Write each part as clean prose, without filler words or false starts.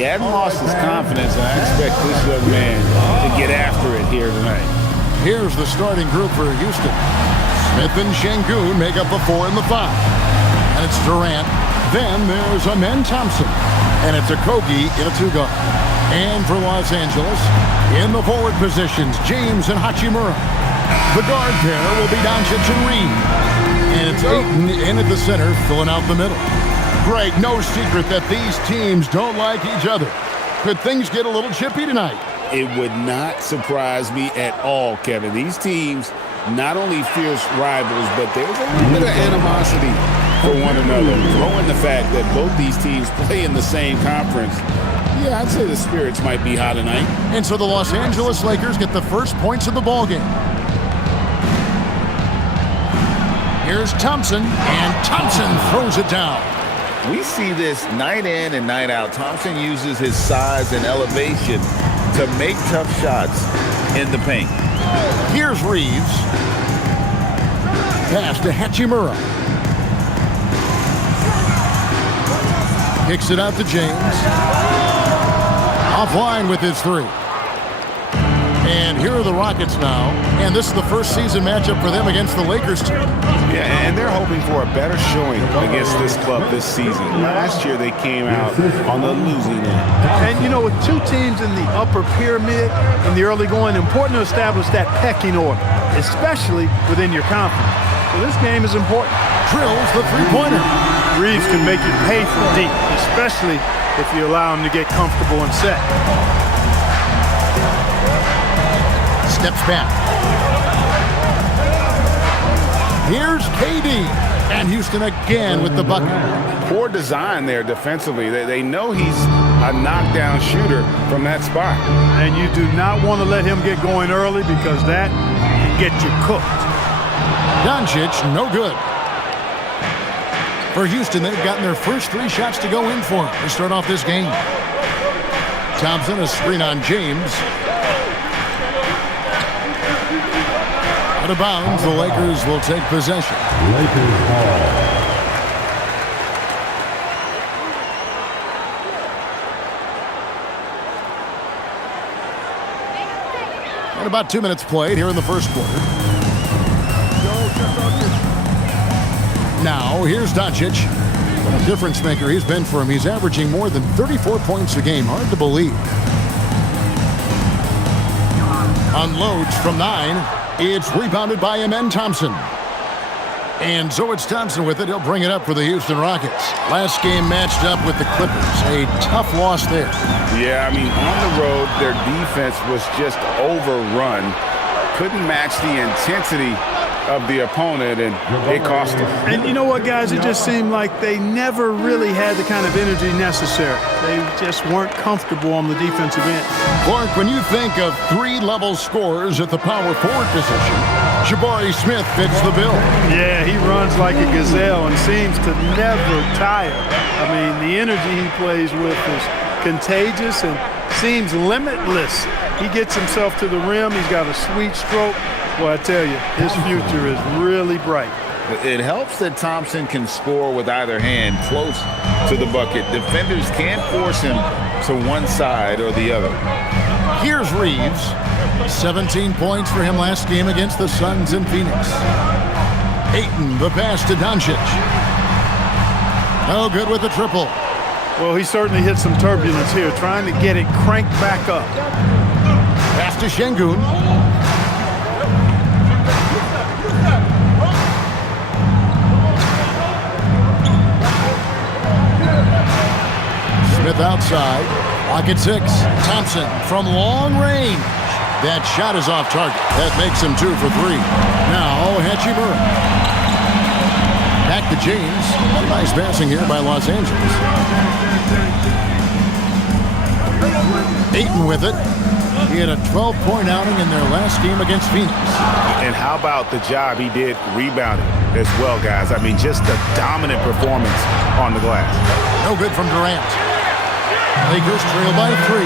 He hadn't lost his confidence, and I expect this young man to get after it here tonight. Here's the starting group for Houston. Smith and Şengün make up the 4 and the 5. And it's Durant. Then there's Amen Thompson. And it's Okogie in a 2-guard. And for Los Angeles, in the forward positions, James and Hachimura. The guard pair will be Doncic and Reed. And it's Ayton in at the center, filling out the middle. Greg, no secret that these teams don't like each other. Could things get a little chippy tonight? It would not surprise me at all, Kevin. These teams, not only fierce rivals, but there's a little bit of animosity for one another. Throw in the fact that both these teams play in the same conference. Yeah, I'd say the spirits might be high tonight. And so the Los Angeles Lakers get the first points of the ballgame. Here's Thompson, and Thompson throws it down. We see this night in and night out. Thompson uses his size and elevation to make tough shots in the paint. Here's Reeves. Pass to Hachimura. Kicks it out to James. Offline with his 3. And here are the Rockets now. And this is the first season matchup for them against the Lakers team. Yeah, and they're hoping for a better showing against this club this season. Last year they came out on the losing end. And, you know, with 2 teams in the upper pyramid in the early going, important to establish that pecking order, especially within your conference. So this game is important. Drills the 3-pointer. Reeves can make you pay from deep, especially if you allow him to get comfortable and set. Steps back. Here's KD. And Houston again with the bucket. Poor design there defensively. They know he's a knockdown shooter from that spot. And you do not want to let him get going early because that can get you cooked. Doncic, no good. For Houston, they've gotten their first 3 shots to go in for him to start off this game. Thompson, a screen on James. Out of bounds, the Lakers will take possession. Lakers ball. And about 2 minutes played here in the first quarter. Now, here's Doncic. What a difference maker he's been for him. He's averaging more than 34 points a game. Hard to believe. Unloads from 9. It's rebounded by Amen Thompson. And so it's Thompson with it. He'll bring it up for the Houston Rockets. Last game matched up with the Clippers. A tough loss there. Yeah, I mean, on the road, their defense was just overrun. Couldn't match the intensity of the opponent, and it cost them. And you know what, guys? It just seemed like they never really had the kind of energy necessary. They just weren't comfortable on the defensive end. Clark, when you think of 3-level scorers at the power forward position, Jabari Smith fits the bill. Yeah, he runs like a gazelle and seems to never tire. I mean, the energy he plays with is contagious and seems limitless. He gets himself to the rim. He's got a sweet stroke. Well, I tell you, his future is really bright. It helps that Thompson can score with either hand close to the bucket. Defenders can't force him to one side or the other. Here's Reeves. 17 points for him last game against the Suns in Phoenix. Ayton, the pass to Doncic. No good with the triple. Well, he certainly hit some turbulence here, trying to get it cranked back up. Pass to Şengün. Smith outside. Lock at 6. Thompson from long range. That shot is off target. That makes him 2 for 3. Now Hachimura. Back to James. Nice passing here by Los Angeles. Ayton with it. He had a 12-point outing in their last game against Phoenix. And how about the job he did rebounding as well, guys? I mean, just a dominant performance on the glass. No good from Durant. Lakers trail by 3.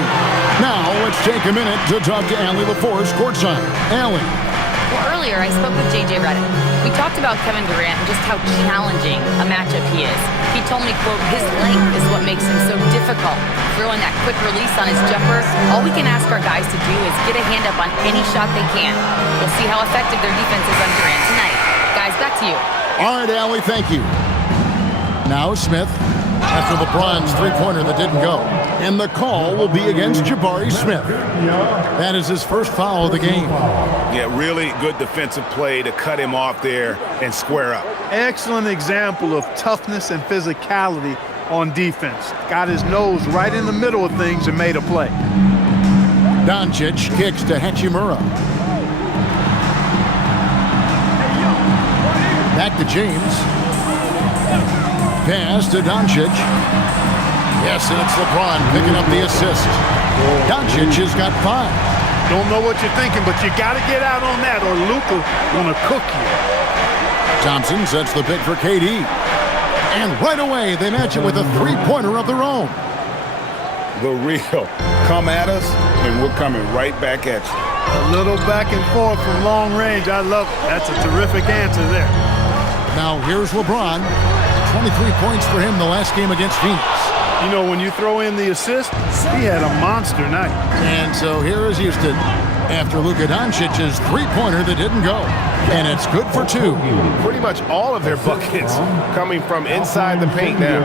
Now let's take a minute to talk to Allie LaForce courtside. Allie. Well, earlier I spoke with J.J. Redick. We talked about Kevin Durant and just how challenging a matchup he is. He told me, quote, his length is what makes him so difficult. Throwing that quick release on his jumper, all we can ask our guys to do is get a hand up on any shot they can. We'll see how effective their defense is on Durant tonight. Guys, back to you. All right, Allie, thank you. Now Smith, after LeBron's three-pointer that didn't go. And the call will be against Jabari Smith. That is his first foul of the game. Yeah, really good defensive play to cut him off there and square up. Excellent example of toughness and physicality on defense. Got his nose right in the middle of things and made a play. Doncic kicks to Hachimura. Back to James. Pass to Doncic. Yes, and it's LeBron picking up the assist. Doncic has got 5. Don't know what you're thinking, but you got to get out on that or Luka going to cook you. Thompson sets the pick for KD. And right away, they match it with a three-pointer of their own. The real. Come at us, and we're coming right back at you. A little back and forth from long range. I love it. That's a terrific answer there. Now here's LeBron. 23 points for him the last game against Phoenix. You know, when you throw in the assist, he had a monster night. And so here is Houston after Luka Doncic's three-pointer that didn't go. And it's good for 2. Pretty much all of their buckets coming from inside the paint now.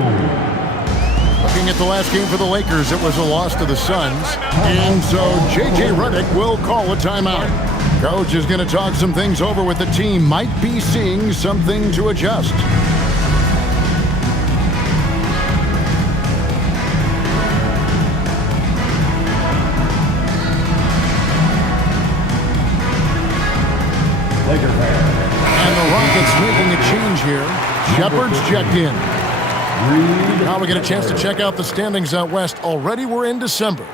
Looking at the last game for the Lakers, it was a loss to the Suns. And so J.J. Redick will call a timeout. Coach is going to talk some things over with the team. Might be seeing something to adjust. And the Rockets making a change here. Shepard's checked in. Now we get a chance to check out the standings out west. Already we're in December.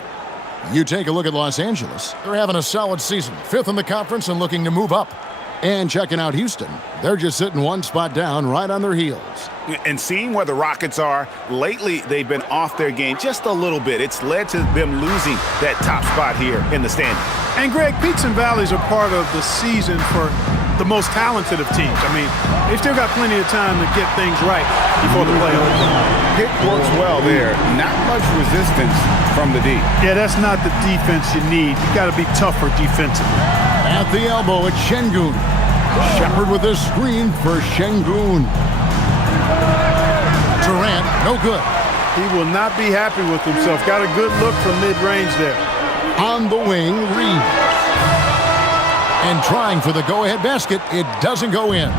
You take a look at Los Angeles. They're having a solid season. 5th in the conference and looking to move up. And checking out Houston. They're just sitting one spot down right on their heels. And seeing where the Rockets are, lately they've been off their game just a little bit. It's led to them losing that top spot here in the standings. And, Greg, peaks and valleys are part of the season for the most talented of teams. I mean, they've still got plenty of time to get things right before the playoffs. Pick works well there. Not much resistance from the D. Yeah, that's not the defense you need. You got to be tougher defensively. At the elbow, it's Şengün. Shepard with a screen for Şengün. Durant, no good. He will not be happy with himself. Got a good look from mid-range there. On the wing, Reed. And trying for the go-ahead basket, it doesn't go in.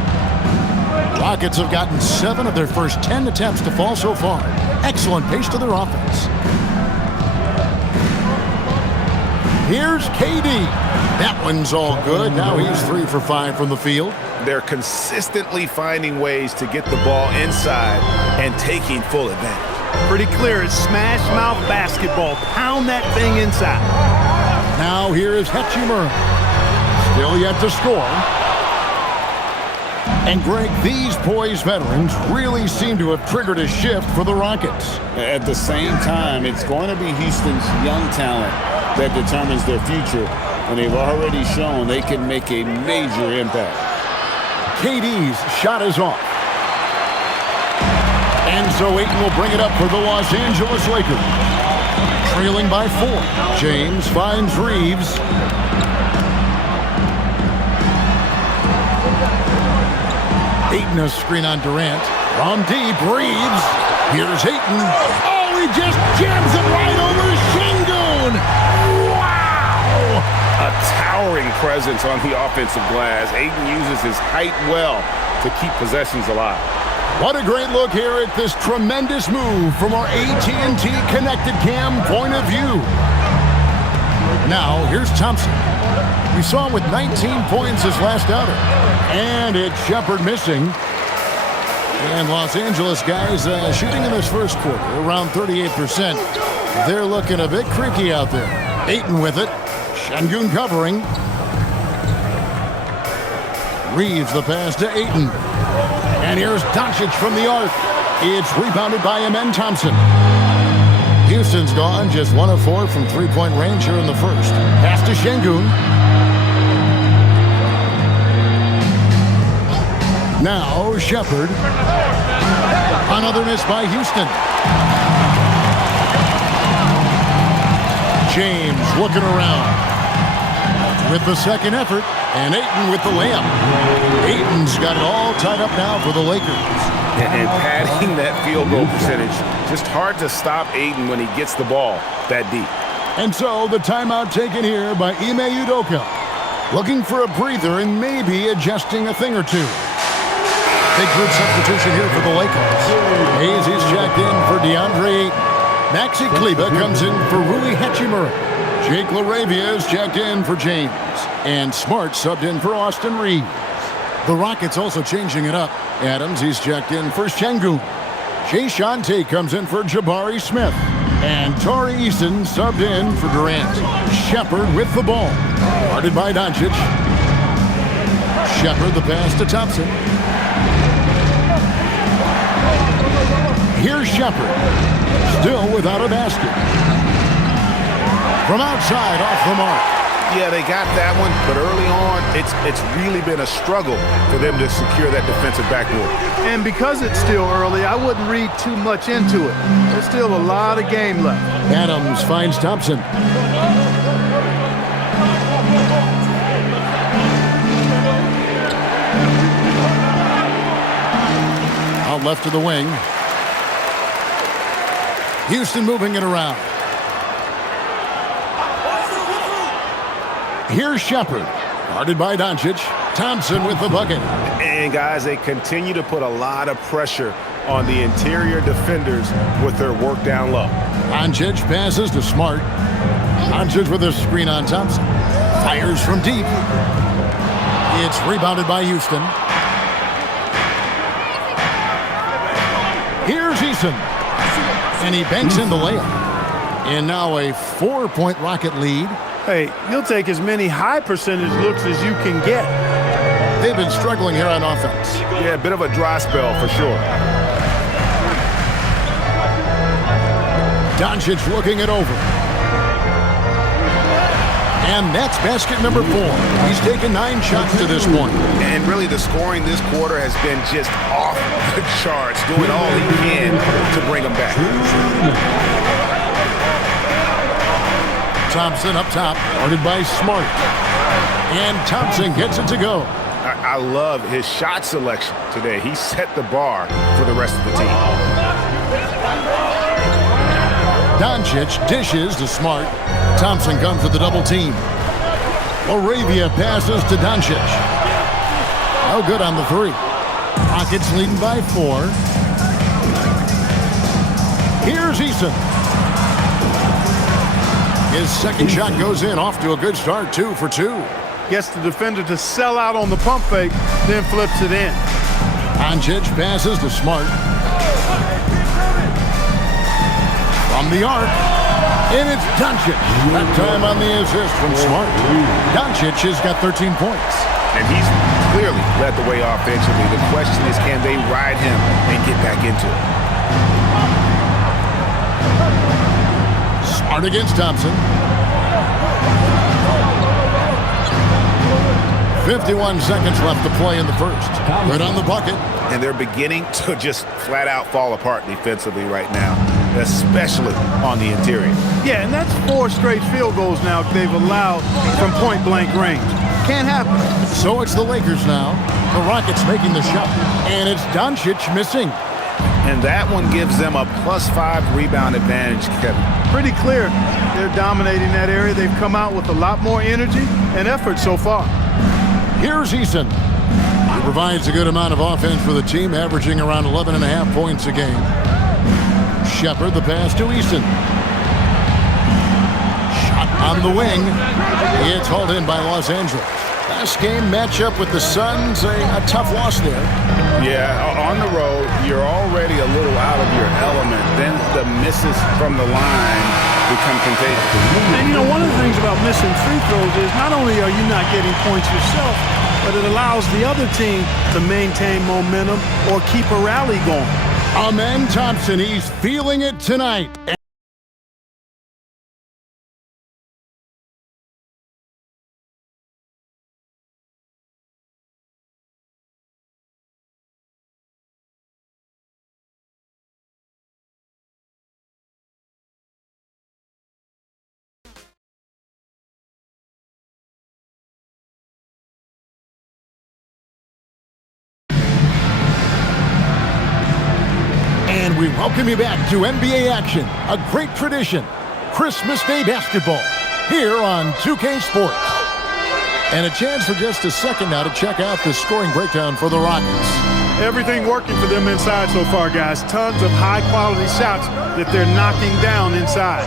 Rockets have gotten 7 of their first 10 attempts to fall so far. Excellent pace to their offense. Here's KD. That one's all good. Now he's 3 for 5 from the field. They're consistently finding ways to get the ball inside and taking full advantage. Pretty clear. It's smash mouth basketball. Pound that thing inside. Now here is Hachimura. Still yet to score. And Greg, these poised veterans really seem to have triggered a shift for the Rockets. At the same time, it's going to be Houston's young talent that determines their future, and they've already shown they can make a major impact. KD's shot is off. And so Ayton will bring it up for the Los Angeles Lakers. Trailing by 4. James finds Reeves. Ayton a screen on Durant. From deep, Reeves. Here's Ayton. Oh, he just jams it right over Şengün. Wow! A towering presence on the offensive glass. Ayton uses his height well to keep possessions alive. What a great look here at this tremendous move from our AT&T Connected Cam point of view. Now, here's Thompson. We saw him with 19 points his last outing. And it's Shepard missing. And Los Angeles guys shooting in this first quarter around 38%. They're looking a bit creaky out there. Ayton with it. Şengün covering. Reeves the pass to Ayton. And here's Doncic from the arc. It's rebounded by Amen Thompson. Houston's gone just 1 of 4 from three-point range here in the first. Pass to Şengün. Now Shepard. Another miss by Houston. James looking around with the second effort, and Ayton with the layup. Ayton's got it all tied up now for the Lakers. And padding that field goal percentage, just hard to stop Ayton when he gets the ball that deep. And so the timeout taken here by Ime Udoka. Looking for a breather and maybe adjusting a thing or two. Big group substitution here for the Lakers. Hayes is checked in for DeAndre Ayton. Maxi Kleber comes in for Rui Hachimura. Jake LaRavia is checked in for James. And Smart subbed in for Austin Reeves. The Rockets also changing it up. Adams, he's checked in for Şengün. Jay Shante comes in for Jabari Smith. And Torrey Eason subbed in for Durant. Shepard with the ball. Guarded by Doncic. Shepard the pass to Thompson. Here's Shepard. Still without a basket. From outside, off the mark. Yeah, they got that one, but early on, it's really been a struggle for them to secure that defensive backboard. And because it's still early, I wouldn't read too much into it. There's still a lot of game left. Adams finds Thompson. Out left to the wing. Houston moving it around. Here's Shepard. Guarded by Doncic. Thompson with the bucket. And guys, they continue to put a lot of pressure on the interior defenders with their work down low. Doncic passes to Smart. Doncic with a screen on Thompson. Fires from deep. It's rebounded by Houston. Here's Eason. And he banks in the layup. And now a 4-point Rocket lead. Hey, you'll take as many high percentage looks as you can get. They've been struggling here on offense. Yeah, a bit of a dry spell for sure. Doncic looking it over. And that's basket number 4. He's taken 9 shots to this point. And really the scoring this quarter has been just off the charts, doing all he can to bring them back. Thompson up top, guarded by Smart. And Thompson gets it to go. I love his shot selection today. He set the bar for the rest of the team. Doncic dishes to Smart. Thompson comes with the double team. LaRavia passes to Doncic. No good on the 3. Rockets leading by 4. Here's Eason. His second shot goes in, off to a good start, 2 for 2. Gets the defender to sell out on the pump fake, then flips it in. Doncic passes to Smart. From the arc, and it's Doncic. That time on the assist from Smart. Doncic has got 13 points. And he's clearly led the way offensively. The question is, can they ride him and get back into it? Smart against Thompson. 51 seconds left to play in the first. Right on the bucket. And they're beginning to just flat out fall apart defensively right now, especially on the interior. Yeah, and that's 4 straight field goals now they've allowed from point-blank range. Can't happen. So it's the Lakers now. The Rockets making the shot. And it's Doncic missing. And that one gives them a +5 rebound advantage, Kevin. Pretty clear they're dominating that area. They've come out with a lot more energy and effort so far. Here's Eason. He provides a good amount of offense for the team, averaging around 11.5 points a game. Shepard the pass to Eason. Shot on the wing. It's hauled in by Los Angeles. Last game matchup with the Suns, a tough loss there. Yeah, on the road, you're already a little out of your element. Then the misses from the line become contagious. And, you know, one of the things about missing free throws is not only are you not getting points yourself, but it allows the other team to maintain momentum or keep a rally going. Amen Thompson, he's feeling it tonight. And we welcome you back to NBA action, a great tradition, Christmas Day basketball, here on 2K Sports. And a chance for just a second now to check out the scoring breakdown for the Rockets. Everything working for them inside so far, guys. Tons of high-quality shots that they're knocking down inside.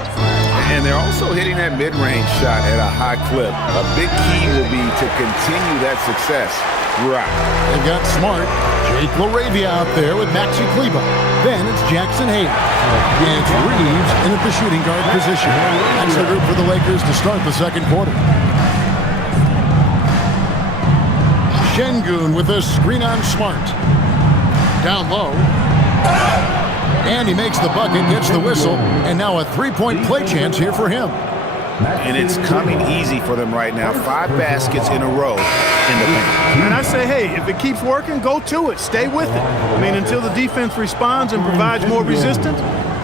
And they're also hitting that mid-range shot at a high clip. A big key will be to continue that success throughout. They've got Smart, Jake LaRavia out there with Maxi Kleber. Then it's Jackson Hayes. And it's Reeves in at the shooting guard position. That's the group for the Lakers to start the second quarter. Şengün with a screen on Smart. Down low. And he makes the bucket, gets the whistle, and now a three-point play chance here for him. And it's coming easy for them right now. 5 baskets in a row in the paint. And I say, hey, if it keeps working, go to it. Stay with it. I mean, until the defense responds and provides more resistance,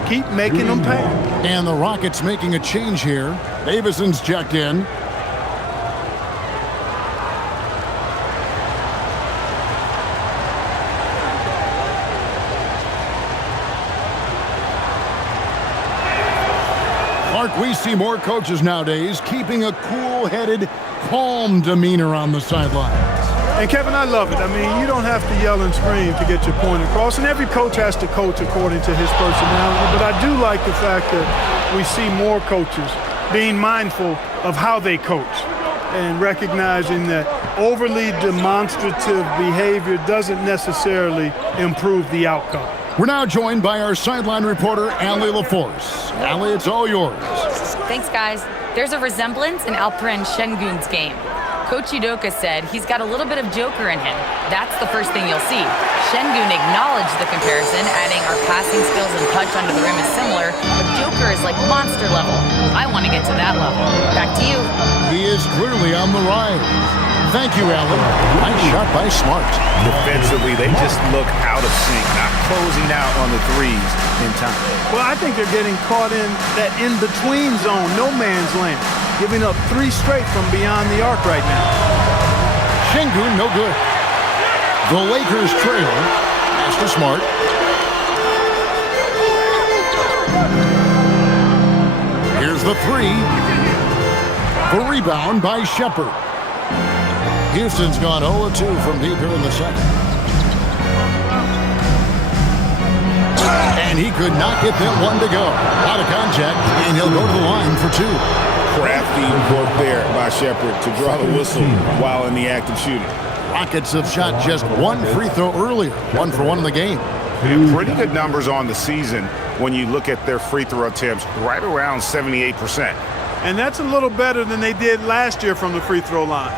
keep making them pay. And the Rockets making a change here. Davison's checked in. We see more coaches nowadays keeping a cool-headed, calm demeanor on the sidelines. And, Kevin, I love it. I mean, you don't have to yell and scream to get your point across, and every coach has to coach according to his personality. But I do like the fact that we see more coaches being mindful of how they coach and recognizing that overly demonstrative behavior doesn't necessarily improve the outcome. We're now joined by our sideline reporter, Allie LaForce. Allie, it's all yours. Thanks, guys. There's a resemblance in Alperen Şengün's game. Coach Udoka said he's got a little bit of Joker in him. That's the first thing you'll see. Şengün acknowledged the comparison, adding our passing skills and touch under the rim is similar, but Joker is like monster level. I want to get to that level. Back to you. He is clearly on the rise. Thank you, Allen. Nice shot by Smart. Defensively, they just look out of sync, not closing out on the threes in time. Well, I think they're getting caught in that in-between zone, no man's land, giving up 3 straight from beyond the arc right now. Şengün, no good. The Lakers trail. Pass to Smart. Here's the 3. The rebound by Shepherd. Houston's gone 0-2 from deep here in the second. And he could not get that one to go. Out of contact, and he'll go to the line for 2. Crafty work there by Shepherd to draw the whistle while in the act of shooting. Rockets have shot just 1 free throw earlier. 1 for 1 in the game. And pretty good numbers on the season when you look at their free throw attempts, right around 78%. And that's a little better than they did last year from the free throw line.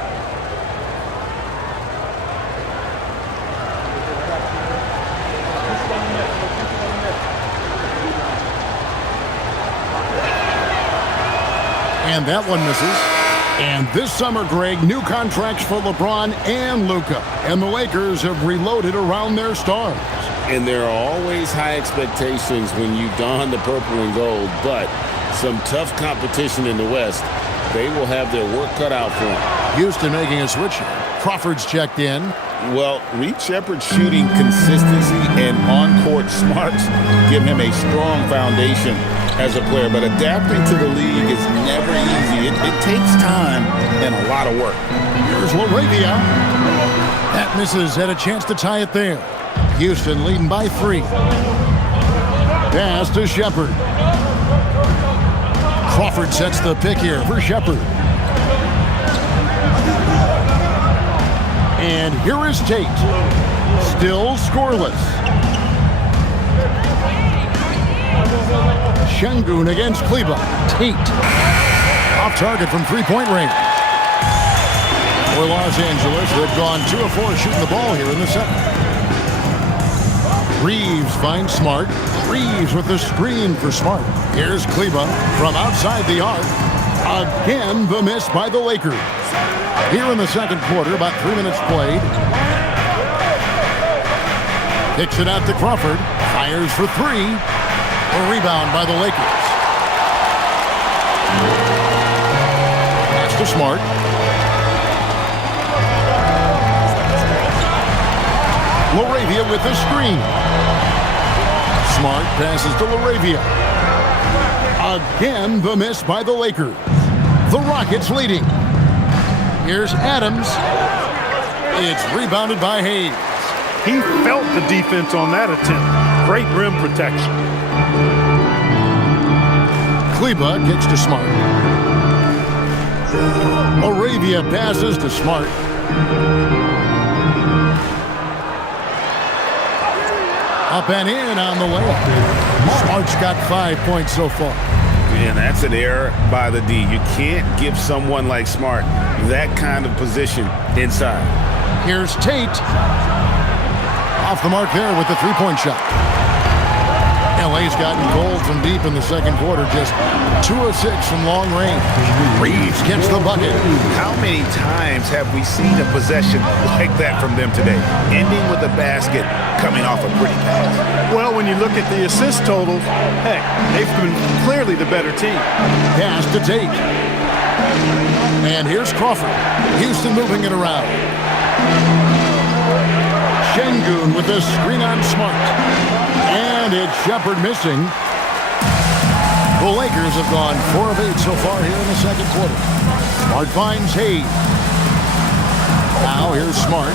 And that one misses. And this summer, Greg, new contracts for LeBron and Luka. And the Lakers have reloaded around their stars. And there are always high expectations when you don the purple and gold, but some tough competition in the West. They will have their work cut out for them. Houston making a switch here. Crawford's checked in. Well, Reed Shepherd's shooting consistency and on-court smarts give him a strong foundation as a player, but adapting to the league is never easy. It takes time and a lot of work. Here's LaRavia. That misses, had a chance to tie it there. Houston leading by 3. Pass to Shepherd. Crawford sets the pick here for Shepherd. And here is Tate. Still scoreless. Şengün against Kleber. Tate. Off target from three-point range. For Los Angeles, they've gone 2 of 4 shooting the ball here in the second. Reeves finds Smart. Reeves with the screen for Smart. Here's Kleber from outside the arc. Again, the miss by the Lakers. Here in the second quarter, about 3 minutes played. Kicks it out to Crawford. Fires for 3. A rebound by the Lakers. Pass to Smart. LaRavia with the screen. Smart passes to LaRavia. Again, the miss by the Lakers. The Rockets leading. Here's Adams. It's rebounded by Hayes. He felt the defense on that attempt. Great rim protection. Kleba gets to Smart. LaRavia passes to Smart. Up and in on the way. Smart's got 5 points so far. And that's an error by the D. You can't give someone like Smart that kind of position inside. Here's Tate. Off the mark there with the three-point shot. LA's gotten cold from deep in the second quarter, just 2 of 6 from long range. Reeves gets the bucket. How many times have we seen a possession like that from them today, ending with a basket coming off a pretty pass? Well, when you look at the assist totals, heck, they've been clearly the better team. Pass to Tate. And here's Crawford. Houston moving it around. Şengün with the screen on Smart. And it's Shepherd missing. The Lakers have gone 4 of 8 so far here in the second quarter. Smart finds Hayes. Now here's Smart.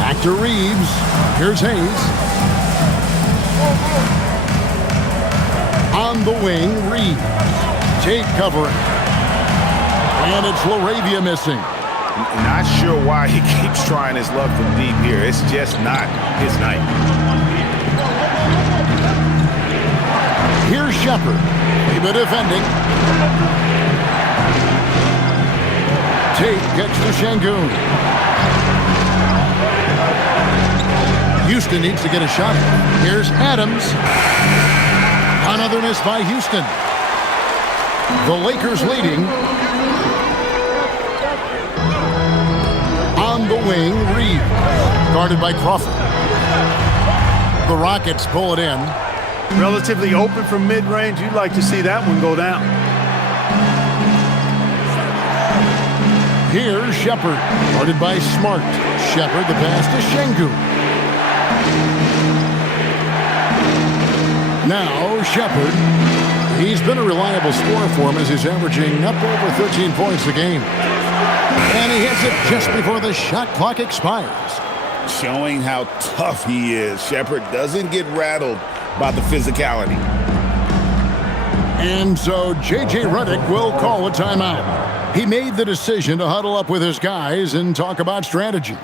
Back to Reeves. Here's Hayes. On the wing, Reeves. Tate covering. And it's LaRavia missing. Not sure why he keeps trying his luck from deep here. It's just not his night. Here's Shepherd. Kleba defending. Tate gets to Şengün. Houston needs to get a shot. Here's Adams. Another miss by Houston. The Lakers leading. On the wing, Reeves. Guarded by Crawford. The Rockets pull it in. Relatively open from mid-range. You'd like to see that one go down. Here's Shepherd. Guarded by Smart. Shepherd, the pass to Şengün. Now Shepherd. He's been a reliable scorer for him as he's averaging up over 13 points a game. And he hits it just before the shot clock expires. Showing how tough he is. Shepherd doesn't get rattled by the physicality. And so J.J. Redick will call a timeout. He made the decision to huddle up with his guys and talk about strategy.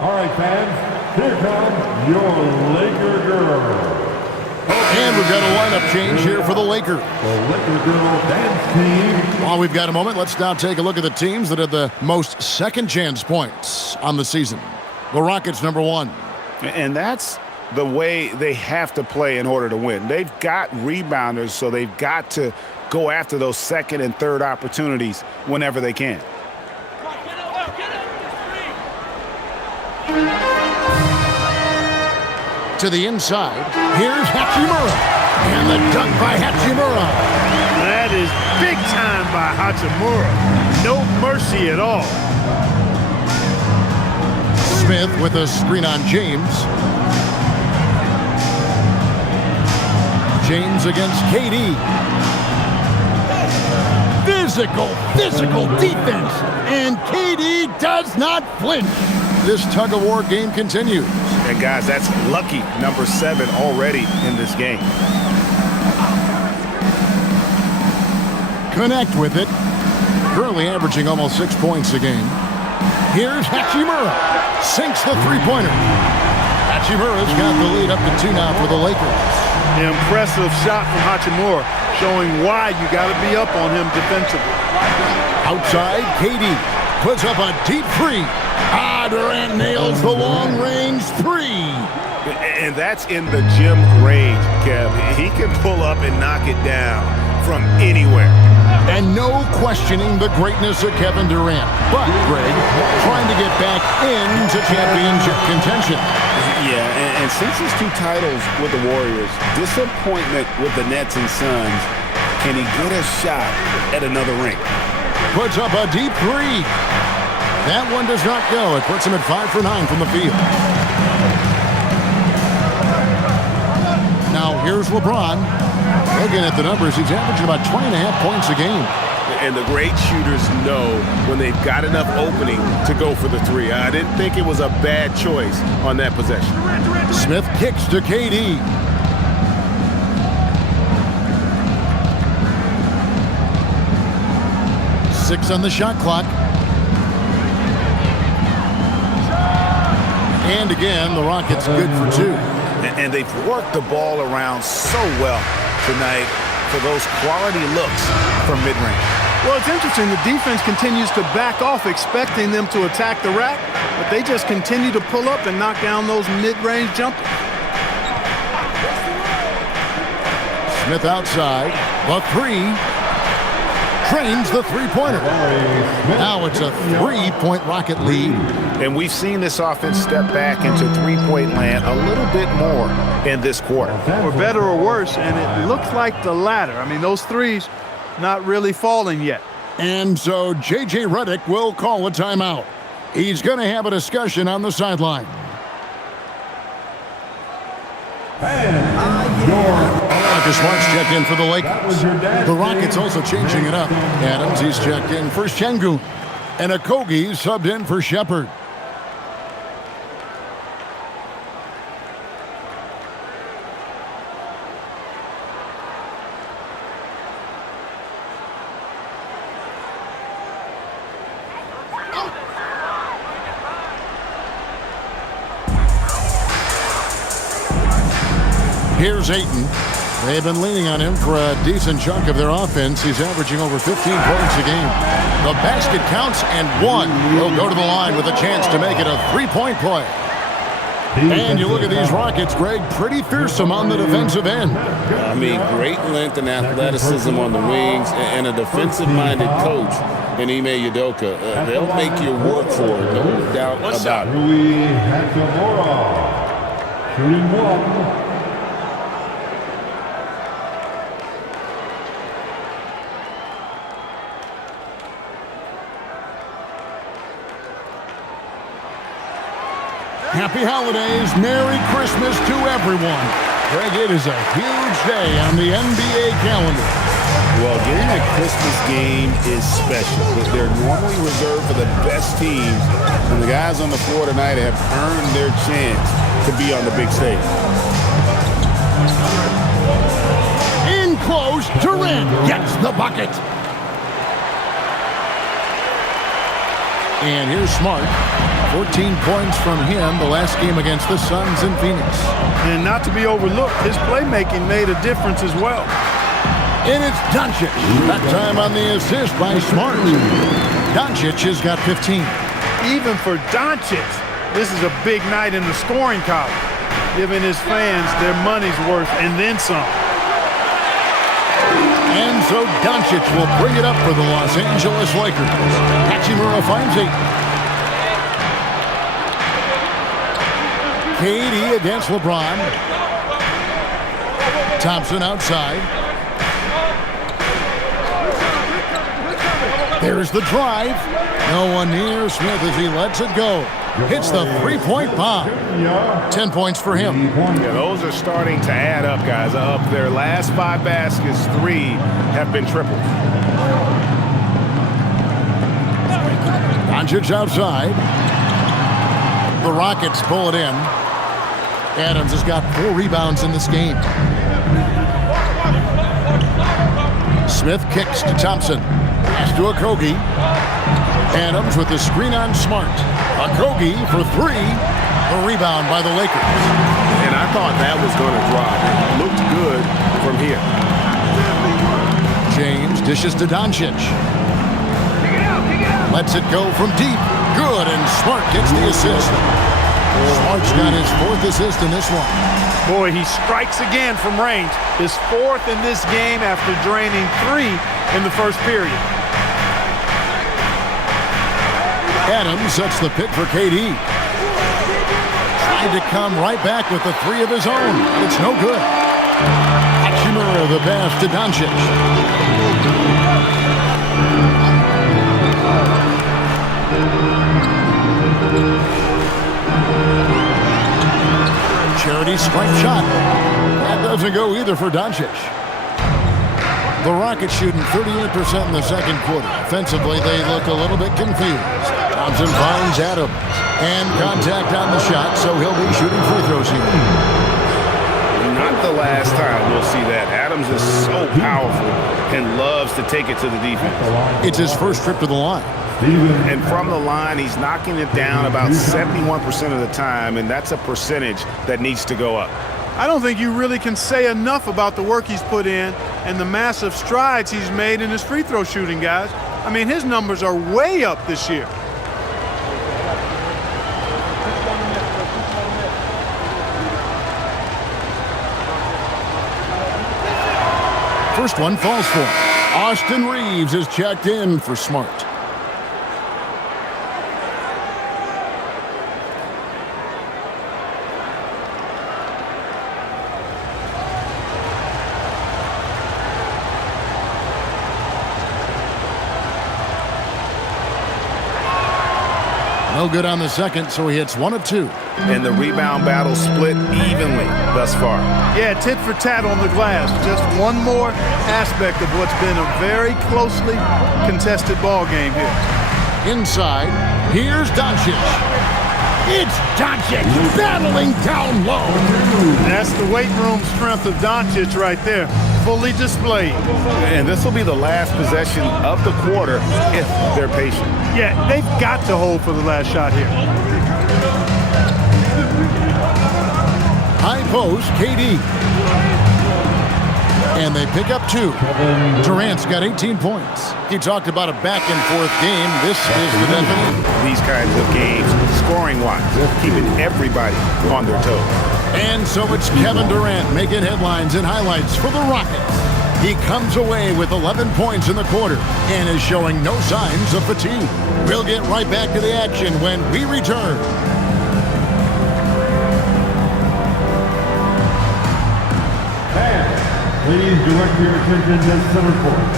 All right, fans, here come your Laker girls. And we've got a lineup change here for the Lakers. The Laker girl dance team. While we've got a moment, let's now take a look at the teams that had the most second chance points on the season. The Rockets, number 1. And that's the way they have to play in order to win. They've got rebounders, so they've got to go after those second and third opportunities whenever they can. To the inside, here's Hachimura. And the dunk by Hachimura. That is big time by Hachimura. No mercy at all. Smith with a screen on James. James against KD. Physical defense. And KD does not flinch. This tug-of-war game continues. And guys, that's lucky number 7 already in this game. Connect with it. Currently averaging almost 6 points a game. Here's Hachimura. Sinks the three-pointer. Hachimura's got the lead up to 2 now for the Lakers. The impressive shot from Hachimura, showing why you got to be up on him defensively. Outside, KD puts up a deep three. Durant nails the long-range three. And that's in the gym range, Kev. He can pull up and knock it down from anywhere. And no questioning the greatness of Kevin Durant. But, Greg, trying to get back into championship contention. Yeah, and since his 2 titles with the Warriors, disappointment with the Nets and Suns, can he get a shot at another ring? puts up a deep three. That one does not go. It puts him at 5 for 9 from the field. Now here's LeBron. Looking at the numbers, he's averaging about 20.5 points a game. And the great shooters know when they've got enough opening to go for the three. I didn't think it was a bad choice on that possession. Smith kicks to KD. Six on the shot clock. And again, the Rockets good for two. And they've worked the ball around so well tonight for those quality looks from mid-range. Well, it's interesting. The defense continues to back off, expecting them to attack the rack, but they just continue to pull up and knock down those mid-range jumpers. Smith outside. The three. Trains the three-pointer. Now it's a 3-point Rocket lead. And we've seen this offense step back into three-point land a little bit more in this quarter. For better or worse, and it looks like the latter. I mean, those threes not really falling yet. And so J.J. Redick will call a timeout. He's going to have a discussion on the sideline. Marcus Smart's checked in for the Lakers. The Rockets also changing it up. Adams, he's checked in for Şengün. And Okogie subbed in for Shepherd. Here's Ayton. They've been leaning on him for a decent chunk of their offense. He's averaging over 15 points a game. The basket counts and one. He'll go to the line with a chance to make it a three-point play. And you look at these Rockets, Greg, pretty fearsome on the defensive end. I mean, great length and athleticism on the wings and a defensive-minded coach in Ime Udoka. They'll make you work for it, no doubt about it. Shooting one. Happy holidays, Merry Christmas to everyone. Greg, it is a huge day on the NBA calendar. Well, getting a Christmas game is special. They're normally reserved for the best teams, and the guys on the floor tonight have earned their chance to be on the big stage. In close, Durant gets the bucket. And here's Smart. 14 points from him the last game against the Suns in Phoenix. And not to be overlooked, his playmaking made a difference as well. And it's Doncic. That time on the assist by Smart. Doncic has got 15. Even for Doncic, this is a big night in the scoring column, giving his fans their money's worth and then some. And so Doncic will bring it up for the Los Angeles Lakers. Hachimura finds it. KD against LeBron. Thompson outside. There's the drive. No one near Smith as he lets it go. Hits the three-point bomb. 10 points for him. Yeah, those are starting to add up, guys. Of their last 5 baskets, 3 have been triples. Doncic outside. The Rockets pull it in. Adams has got 4 rebounds in this game. Smith kicks to Thompson. Pass to Okogie. Adams with the screen on Smart. Okogie for 3. A rebound by the Lakers. And I thought that was going to drop. It looked good from here. James dishes to Doncic. Lets it go from deep. Good, and Smart gets the assist. Smart's got his 4th assist in this one. Boy, he strikes again from range. His 4th in this game after draining 3 in the first period. Adams sets the pick for KD. Tried to come right back with the 3 of his own, but it's no good. Hachimura the pass to Doncic. charity stripe shot. That doesn't go either for Doncic. The Rockets shooting 38% in the second quarter. Offensively, they look a little bit confused. Thompson finds Adams. And contact on the shot, so he'll be shooting free throws here. Not the last time we'll see that. Adams is so powerful and loves to take it to the defense. It's his first trip to the line. And from the line, he's knocking it down about 71% of the time, and that's a percentage that needs to go up. I don't think you really can say enough about the work he's put in and the massive strides he's made in his free throw shooting, guys. I mean, his numbers are way up this year. First one falls for him. Austin Reeves is checked in for Smart. No good on the second, so he hits 1 of 2. And the rebound battle split evenly thus far. Yeah, tit for tat on the glass. Just one more aspect of what's been a very closely contested ball game here. Inside, here's Doncic. It's Doncic battling down low. That's the weight room strength of Doncic right there, fully displayed. And this will be the last possession of the quarter if they're patient. Yeah, they've got to hold for the last shot here. High post, KD. And they pick up 2. Durant's got 18 points. He talked about a back-and-forth game. This is the definition. These kinds of games, scoring-wise, keeping everybody on their toes. And so it's Kevin Durant making headlines and highlights for the Rockets. He comes away with 11 points in the quarter and is showing no signs of fatigue. We'll get right back to the action when we return. Please direct your attention to center court.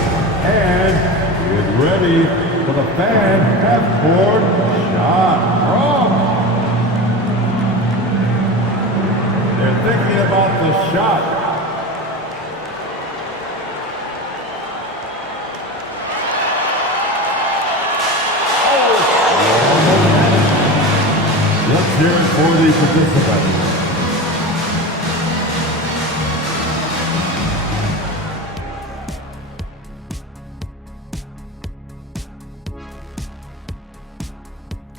And get ready for the fan half-court shot. They're thinking about the shot. Let's hear it for the participants.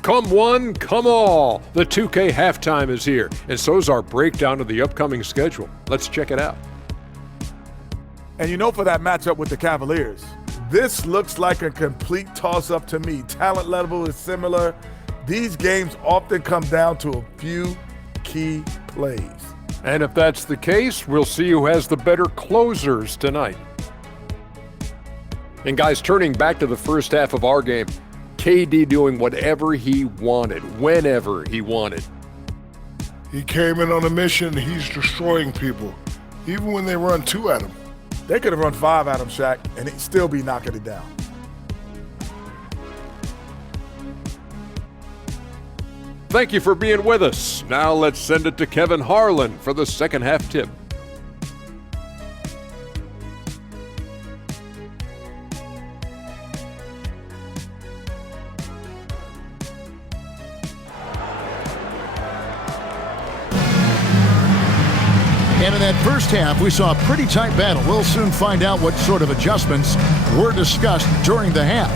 Come one, come all. The 2K halftime is here, and so's our breakdown of the upcoming schedule. Let's check it out. And you know, for that matchup with the Cavaliers, this looks like a complete toss-up to me. Talent level is similar. These games often come down to a few key plays. And if that's the case, we'll see who has the better closers tonight. And guys, turning back to the first half of our game, KD doing whatever he wanted, whenever he wanted. He came in on a mission. He's destroying people, even when they run 2 at him. They could have run 5 at him, Shaq, and he'd still be knocking it down. Thank you for being with us. Now let's send it to Kevin Harlan for the second half tip. And in that first half, we saw a pretty tight battle. We'll soon find out what sort of adjustments were discussed during the half.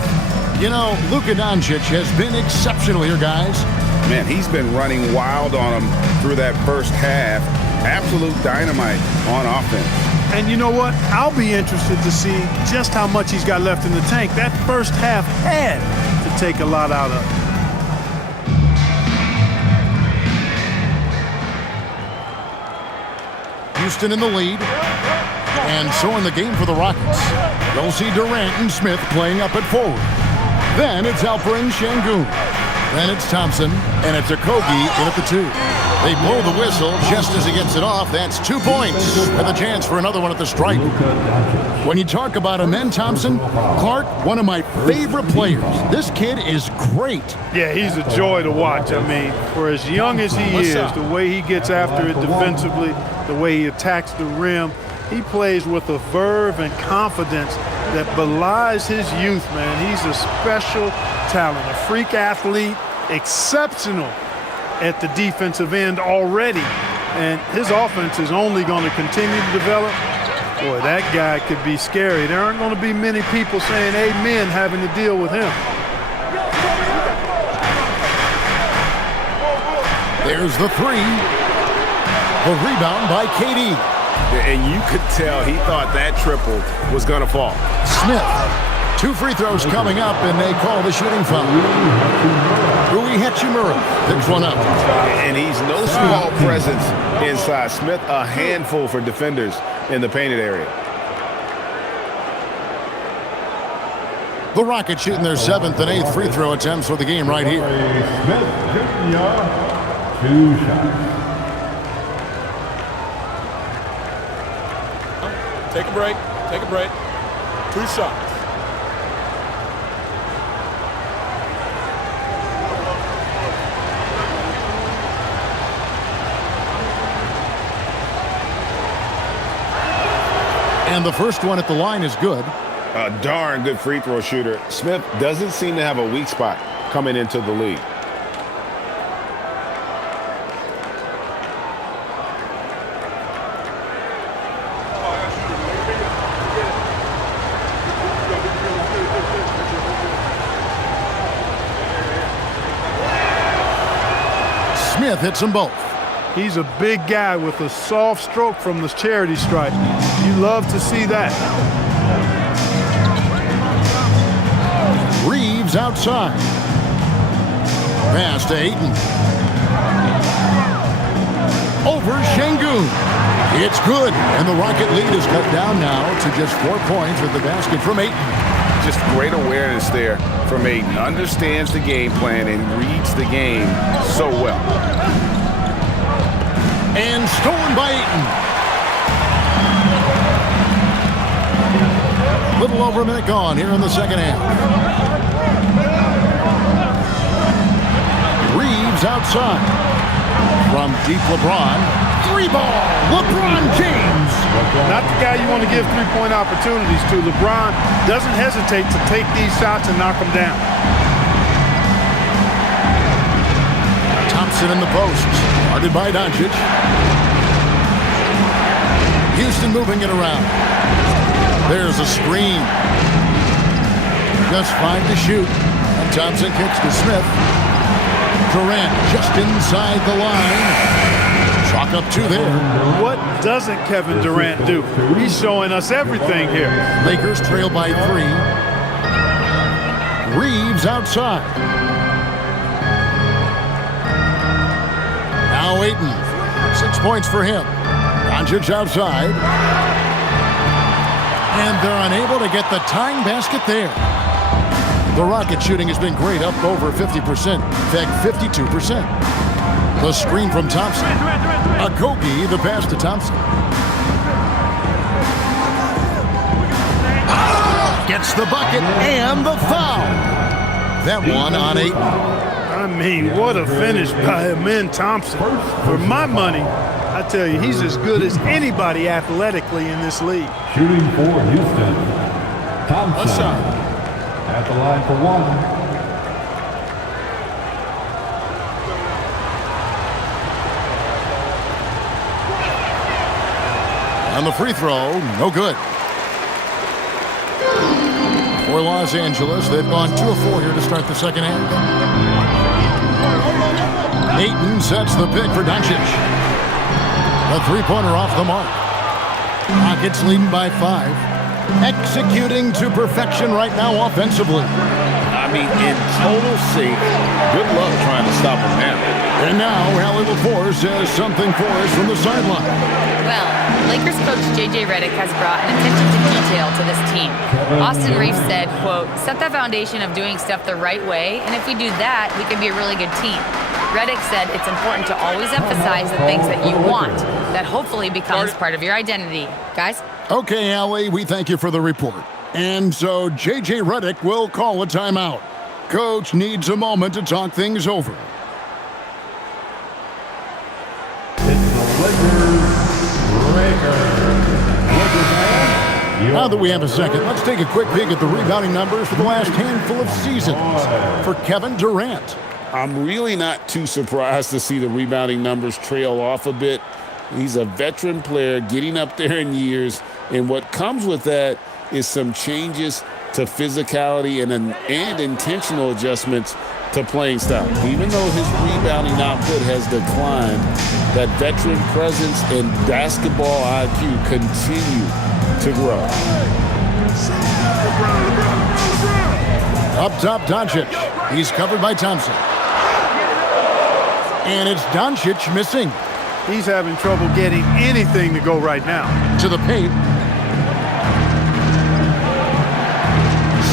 You know, Luka Doncic has been exceptional here, guys. Man, he's been running wild on them through that first half. Absolute dynamite on offense. And you know what? I'll be interested to see just how much he's got left in the tank. That first half had to take a lot out of it. Houston in the lead, and so in the game for the Rockets. You'll see Durant and Smith playing up at forward. Then it's Alperen Sengun. Then it's Thompson, and it's Okogie in at the 2. They blow the whistle just as he gets it off. That's 2 points with a chance for another one at the stripe. When you talk about Amen Thompson, Clark, one of my favorite players. This kid is great. Yeah, he's a joy to watch. I mean, for as young as he is, the way he gets after it defensively, the way he attacks the rim, he plays with a verve and confidence that belies his youth, man. He's a special talent, a freak athlete, exceptional at the defensive end already. And his offense is only going to continue to develop. Boy, that guy could be scary. There aren't going to be many people saying amen having to deal with him. There's the three. The rebound by KD. And you could tell he thought that triple was going to fall. Smith. 2 free throws coming up, and they call the shooting foul. Rui Hachimura picks one up. And he's no small presence inside. Smith, a handful for defenders in the painted area. The Rockets shooting their 7th and 8th free throw attempts for the game right here. Smith Jr. 2 shots. Take a break. Take a break. 2 shots. And the first one at the line is good. A darn good free throw shooter. Smith doesn't seem to have a weak spot coming into the league. Smith hits them both. He's a big guy with a soft stroke from the charity stripe. You love to see that. Reeves outside. Pass to Ayton. Over Şengün. It's good, and the Rocket lead is cut down now to just 4 points with the basket from Ayton. Just great awareness there from Ayton. Understands the game plan and reads the game so well. And stolen by Ayton. Little over a minute gone here in the second half. Reeves outside. From deep LeBron. 3-ball. LeBron James. Not the guy you want to give three-point opportunities to. LeBron doesn't hesitate to take these shots and knock them down. Thompson in the post. Guarded by Doncic. Houston moving it around. There's a screen. Just 5 to shoot. And Thompson kicks to Smith. Durant just inside the line. Chalk up 2 there. What doesn't Kevin Durant do? He's showing us everything here. Lakers trail by 3. Reeves outside. Now Ayton. 6 points for him. Doncic outside. And they're unable to get the tying basket there. The Rocket shooting has been great, up over 50%. In fact, 52%. The screen from Thompson. Okogie, the pass to Thompson. Gets the bucket and the foul. That one on Ayton. I mean, what a finish by Amen Thompson. For my money, I tell you, he's as good as anybody athletically in this league. Shooting for Houston. Thompson. At the line for 1. And the free throw, no good. For Los Angeles, they've gone 2 of 4 here to start the second half. Ayton sets the pick for Doncic. A 3-pointer off the mark. Rockets leading by 5. Executing to perfection right now offensively. I mean, in total sync. Good luck trying to stop him now. And now, Hallie LaForce says something for us from the sideline. Well, Lakers coach J.J. Redick has brought an attention to detail to this team. Austin Reeves said, quote, set the foundation of doing stuff the right way, and if we do that, we can be a really good team. Redick said it's important to always emphasize the things that you want. That hopefully becomes part of your identity. Guys? Okay, Allie, we thank you for the report. And so J.J. Redick will call a timeout. Coach needs a moment to talk things over. Now that we have a second, let's take a quick peek at the rebounding numbers for the last handful of seasons for Kevin Durant. I'm really not too surprised to see the rebounding numbers trail off a bit. He's a veteran player getting up there in years, and what comes with that is some changes to physicality and intentional adjustments to playing style. Even though his rebounding output has declined, that veteran presence and basketball IQ continue to grow. Up top, Doncic. He's covered by Thompson. And it's Doncic missing. He's having trouble getting anything to go right now. To the paint.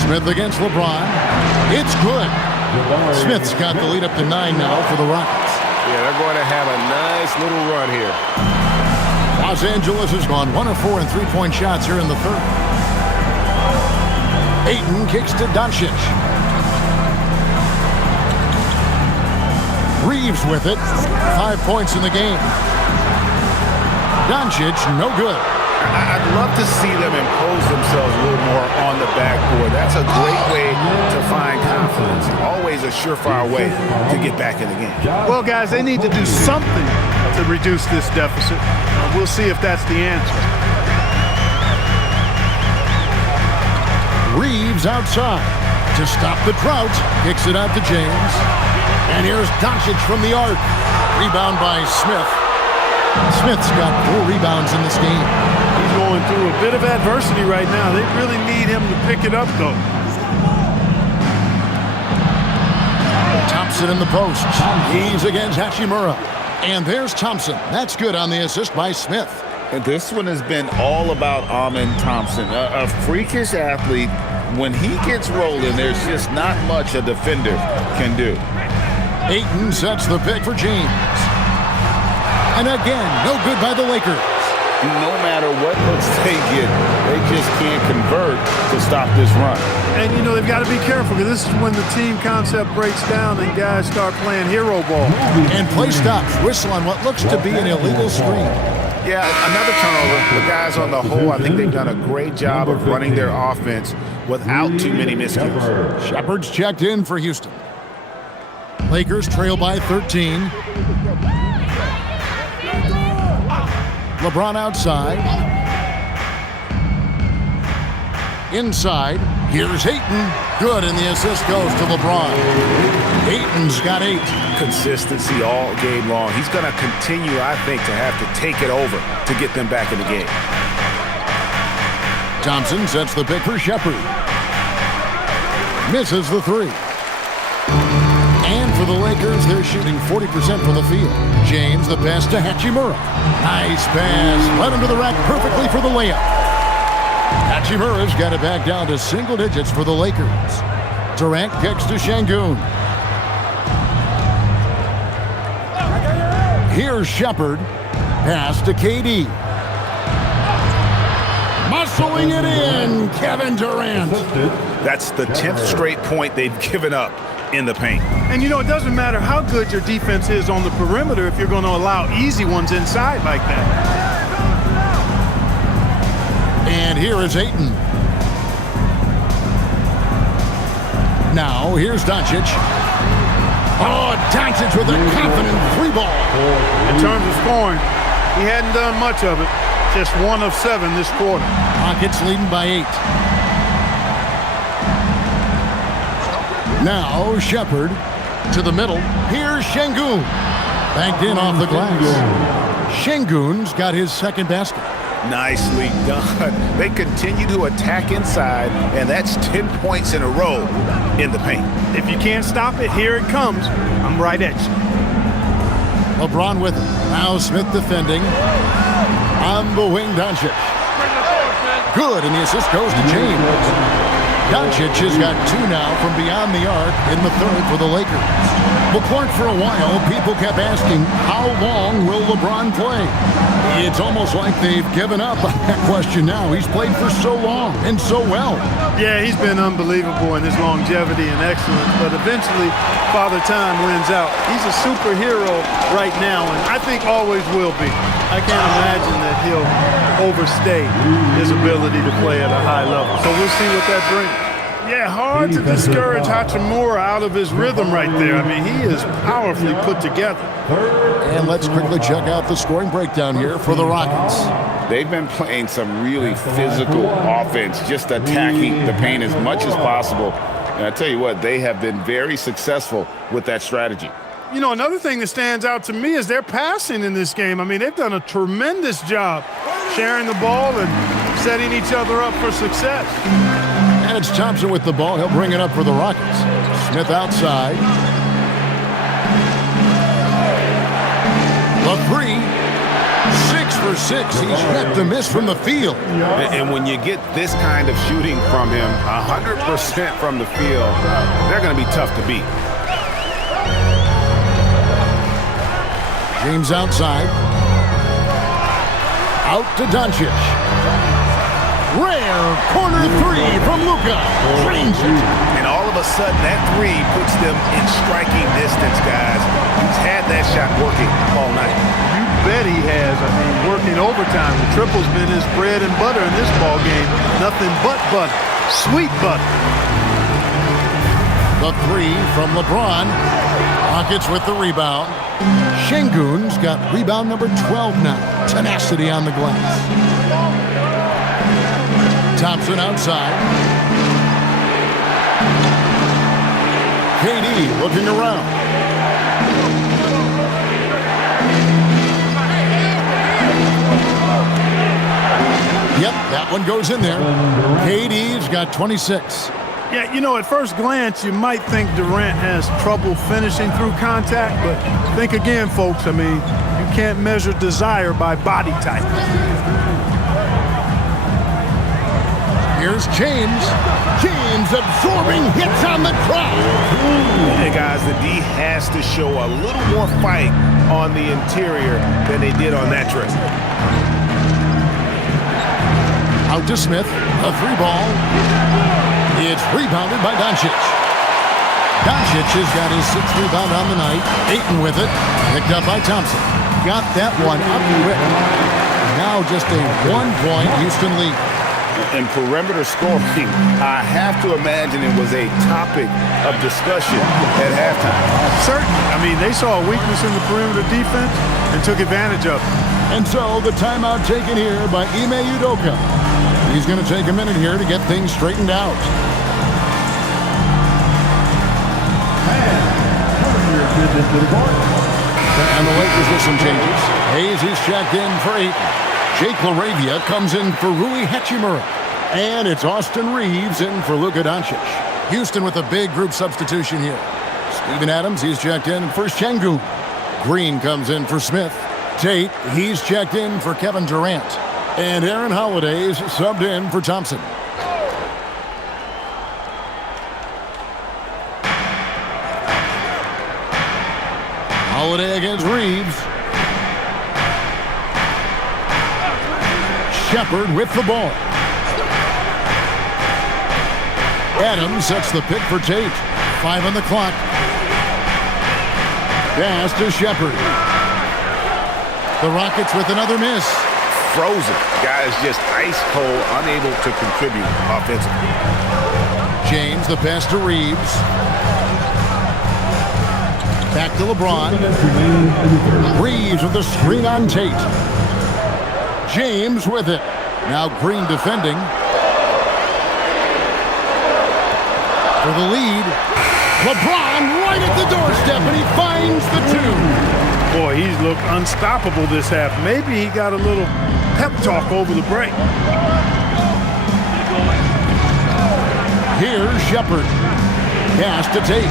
Smith against LeBron. It's good. Smith's got the lead up to 9 now for the Rockets. Yeah, they're going to have a nice little run here. Los Angeles has gone 1 of 4 in three-point shots here in the third. Ayton kicks to Doncic. Reeves with it. 5 points in the game. Doncic, no good. I'd love to see them impose themselves a little more on the backboard. That's a great way to find confidence. Always a surefire way to get back in the game. Well, guys, they need to do something to reduce this deficit. We'll see if that's the answer. Reeves outside to stop the drought. Kicks it out to James. And here's Doncic from the arc. Rebound by Smith. Smith's got 4 rebounds in this game. He's going through a bit of adversity right now. They really need him to pick it up, though. Thompson in the post. He's against Hachimura. And there's Thompson. That's good on the assist by Smith. And this one has been all about Amen Thompson, a freakish athlete. When he gets rolling, there's just not much a defender can do. Ayton sets the pick for James. And again, no good by the Lakers. No matter what looks they get, they just can't convert to stop this run. And, you know, they've got to be careful because this is when the team concept breaks down and guys start playing hero ball. And play stops. Whistle on what looks to be an illegal screen. Yeah, another turnover. The guys on the whole, I think they've done a great job of running their offense without too many miscues. Shepard's checked in for Houston. Lakers trail by 13. LeBron outside. Inside. Here's Ayton. Good, and the assist goes to LeBron. Ayton's got 8. Consistency all game long. He's going to continue, I think, to have to take it over to get them back in the game. Thompson sets the pick for Shepard. Misses the 3. And for the Lakers, they're shooting 40% from the field. James, the pass to Hachimura. Nice pass. Led him to the rack perfectly for the layup. Hachimura's got it back down to single digits for the Lakers. Durant kicks to Şengün. Here's Shepard. Pass to KD. Muscling it in, Kevin Durant. That's the 10th straight point they've given up in the paint. And, you know, it doesn't matter how good your defense is on the perimeter if you're going to allow easy ones inside like that. And here is Ayton. Now, here's Doncic. Oh, Doncic with a confident 3-ball. In terms of scoring, he hadn't done much of it. Just 1 of 7 this quarter. Rockets leading by 8. Now, Shepard to the middle. Here's Şengün. Banked in off the glass. Şengün's got his second basket. Nicely done. They continue to attack inside, and that's 10 points in a row in the paint. If you can't stop it, here it comes. I'm right at you. LeBron with it. Now Smith defending. On the wing, Doncic. Good, and the assist goes to James. Doncic has got 2 now from beyond the arc in the third for the Lakers. Well, Clark, for a while, people kept asking, how long will LeBron play? It's almost like they've given up on that question now. He's played for so long and so well. Yeah, he's been unbelievable in his longevity and excellence, but eventually Father Time wins out. He's a superhero right now, and I think always will be. I can't imagine that he'll overstay his ability to play at a high level. So we'll see what that brings. Yeah, hard to discourage Hachimura out of his rhythm right there. I mean, he is powerfully put together. And let's quickly check out the scoring breakdown here for the Rockets. They've been playing some really physical offense, just attacking the paint as much as possible. And I tell you what, they have been very successful with that strategy. You know, another thing that stands out to me is their passing in this game. I mean, they've done a tremendous job sharing the ball and setting each other up for success. And it's Thompson with the ball. He'll bring it up for the Rockets. Smith outside. The 3. 6 for 6. He's yet to miss from the field. And when you get this kind of shooting from him, 100% from the field, they're going to be tough to beat. James outside. Out to Doncic. Rare corner 3 from Luka. Drains it. And all of a sudden, that 3 puts them in striking distance, guys. He's had that shot working all night. You bet he has. I mean, working overtime. The triple's been his bread and butter in this ball game. Nothing but butter. Sweet butter. The 3 from LeBron. Rockets with the rebound. Şengün's got rebound number 12 now. Tenacity on the glass. Thompson outside. KD looking around. Yep, that one goes in there. KD's got 26. Yeah, you know, at first glance, you might think Durant has trouble finishing through contact, but think again, folks. I mean, you can't measure desire by body type. Here's James. James absorbing hits on the crowd. Hey, guys, the D has to show a little more fight on the interior than they did on that trip. Out to Smith. A 3 ball. It's rebounded by Doncic. Doncic has got his 6th rebound on the night. Ayton with it. Picked up by Thompson. Got that one up quick. Now just a 1-point Houston lead. And perimeter scoring, I have to imagine it was a topic of discussion at halftime. Certainly. I mean, they saw a weakness in the perimeter defense and took advantage of it. And so the timeout taken here by Ime Udoka. He's going to take a minute here to get things straightened out. And the Lakers with some changes. Hayes is checked in for 8. Jake LaRavia comes in for Rui Hachimura. And it's Austin Reeves in for Luka Doncic. Houston with a big group substitution here. Steven Adams, he's checked in for Şengün. Green comes in for Smith. Tate, he's checked in for Kevin Durant. And Aaron Holiday's subbed in for Thompson. Holiday against Reeves. Shepard with the ball. Adams sets the pick for Tate. 5 on the clock. Pass to Shepard. The Rockets with another miss. Frozen. Guys just ice cold, unable to contribute offensively. James, the pass to Reeves. Back to LeBron. Reeves with the screen on Tate. James with it. Now Green defending. For the lead. LeBron right at the doorstep, and he finds the 2. Boy, he's looked unstoppable this half. Maybe he got a little pep talk over the break. Here's Shepard. Pass to Tate.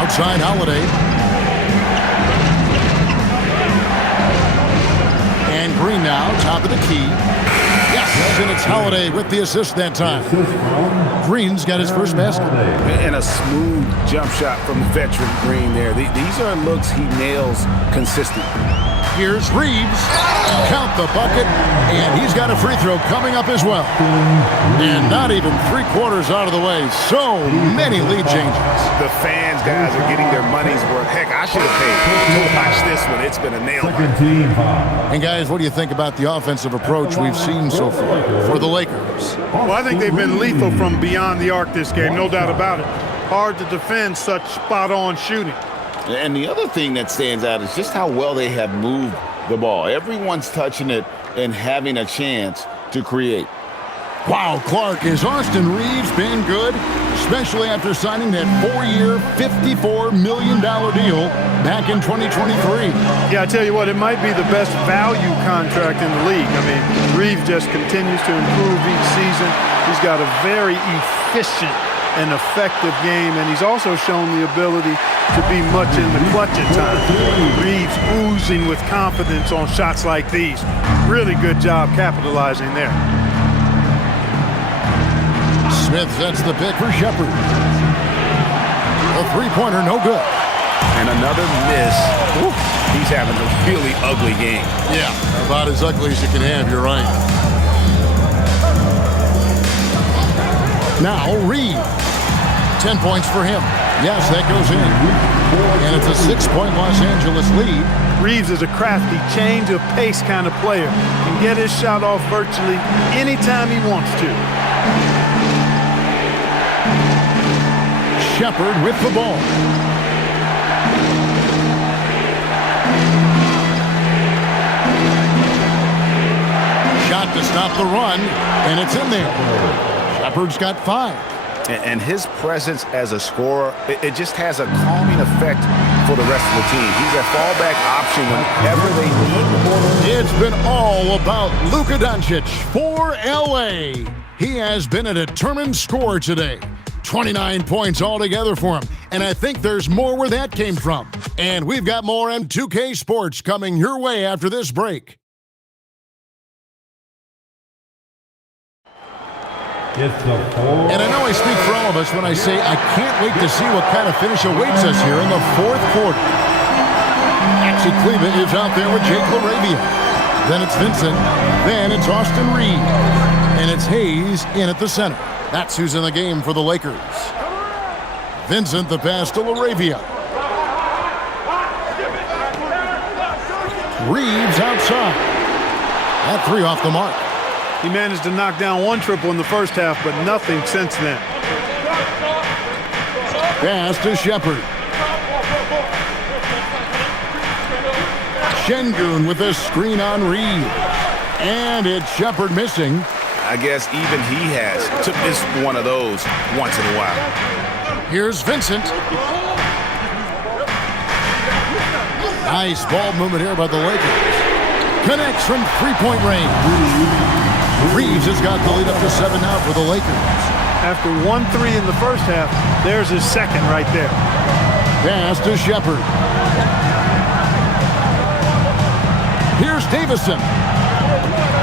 Outside Holiday. Top of the key. Yes, and it's Holiday with the assist that time. Green's got his first basket. And a smooth jump shot from the veteran Green there. These are looks he nails consistently. Here's Reeves. Count the bucket, and he's got a free throw coming up as well. And not even 3/4 out of the way. So many lead changes. The fans, guys, are getting their money's worth. Heck, I should have paid to watch this one. It's been a nail-biter. And guys, what do you think about the offensive approach we've seen so far for the Lakers? Well, I think they've been lethal from beyond the arc this game, no doubt about it. Hard to defend such spot-on shooting. And the other thing that stands out is just how well they have moved the ball. Everyone's touching it and having a chance to create. Wow, Clark, has Austin Reeves been good? Especially after signing that 4-year, $54 million deal back in 2023. Yeah, I tell you what, it might be the best value contract in the league. I mean, Reeves just continues to improve each season. He's got a very efficient and effective game, and he's also shown the ability to be much in the clutch at times. Reeves oozing with confidence on shots like these. Really good job capitalizing there. Smith sets the pick for Shepard. A three-pointer, no good. And another miss. Woo. He's having a really ugly game. Yeah, about as ugly as you can have, you're right. Now Reed. 10 points for him. Yes, that goes in. And it's a 6-point Los Angeles lead. Reeves is a crafty, change of pace kind of player. Can get his shot off virtually anytime he wants to. Shepard with the ball. Shot to stop the run, and it's in there. Shepard's got 5. And his presence as a scorer, it just has a calming effect for the rest of the team. He's a fallback option whenever they need. It's been all about Luka Doncic for LA. He has been a determined scorer today. 29 points altogether for him. And I think there's more where that came from. And we've got more M2K Sports coming your way after this break. And I know I speak for all of us when I say I can't wait to see what kind of finish awaits us here in the fourth quarter. Actually, Cleveland is out there with Jake LaRavia. Then it's Vincent. Then it's Austin Reed. And it's Hayes in at the center. That's who's in the game for the Lakers. Vincent, the pass to LaRavia. Reeves outside. That 3 off the mark. He managed to knock down 1 triple in the first half, but nothing since then. Pass to Shepard. Şengün with a screen on Reed. And it's Shepard missing. I guess even he has to miss one of those once in a while. Here's Vincent. Nice ball movement here by the Lakers. Connects from 3-point range. Reeves has got the lead up to 7 now for the Lakers. After 1-3 in the first half, there's his second right there. Pass to Shepard. Here's Davison.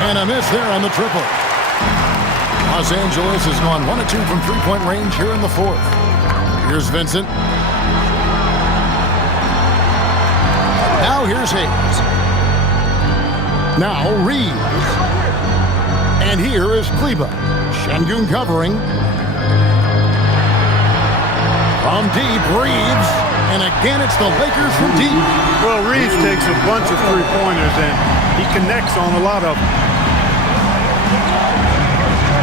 And a miss there on the triple. Los Angeles has gone 1 of 2 from 3-point range here in the fourth. Here's Vincent. Now here's Hayes. Now Reeves. And here is Kleba. Şengün covering. From deep, Reeves. And again, it's the Lakers from deep. Well, Reeves takes a bunch of three-pointers, and he connects on a lot of them.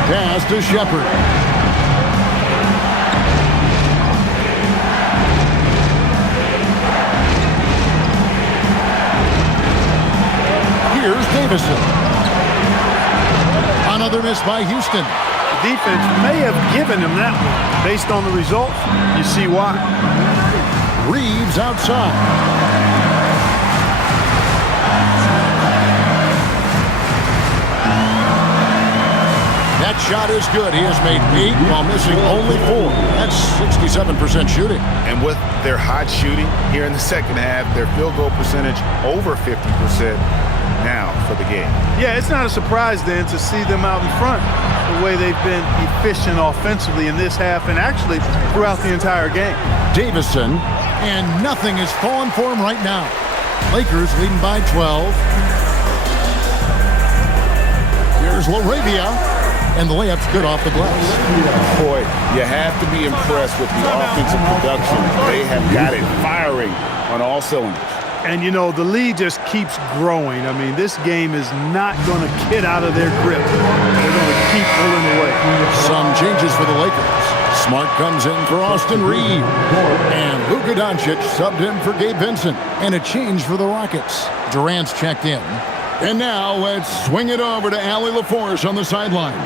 Pass to Shepard. Here's Davison. Another miss by Houston. The defense may have given him that one. Based on the results, you see why. Reeves outside. That's shot is good. He has made 8 while missing only 4. That's 67% shooting. And with their hot shooting here in the second half, their field goal percentage over 50% now for the game. Yeah, it's not a surprise then to see them out in front the way they've been efficient offensively in this half and actually throughout the entire game. Davison, and nothing is falling for him right now. Lakers leading by 12. Here's LaRavia, and the layup's good off the glass. Boy, you have to be impressed with the offensive production. They have got it firing on all cylinders. And, you know, the lead just keeps growing. I mean, this game is not going to get out of their grip. They're going to keep pulling away. Some changes for the Lakers. Smart comes in for Austin Reed. And Luka Doncic subbed in for Gabe Vincent. And a change for the Rockets. Durant's checked in. And now let's swing it over to Allie LaForce on the sideline.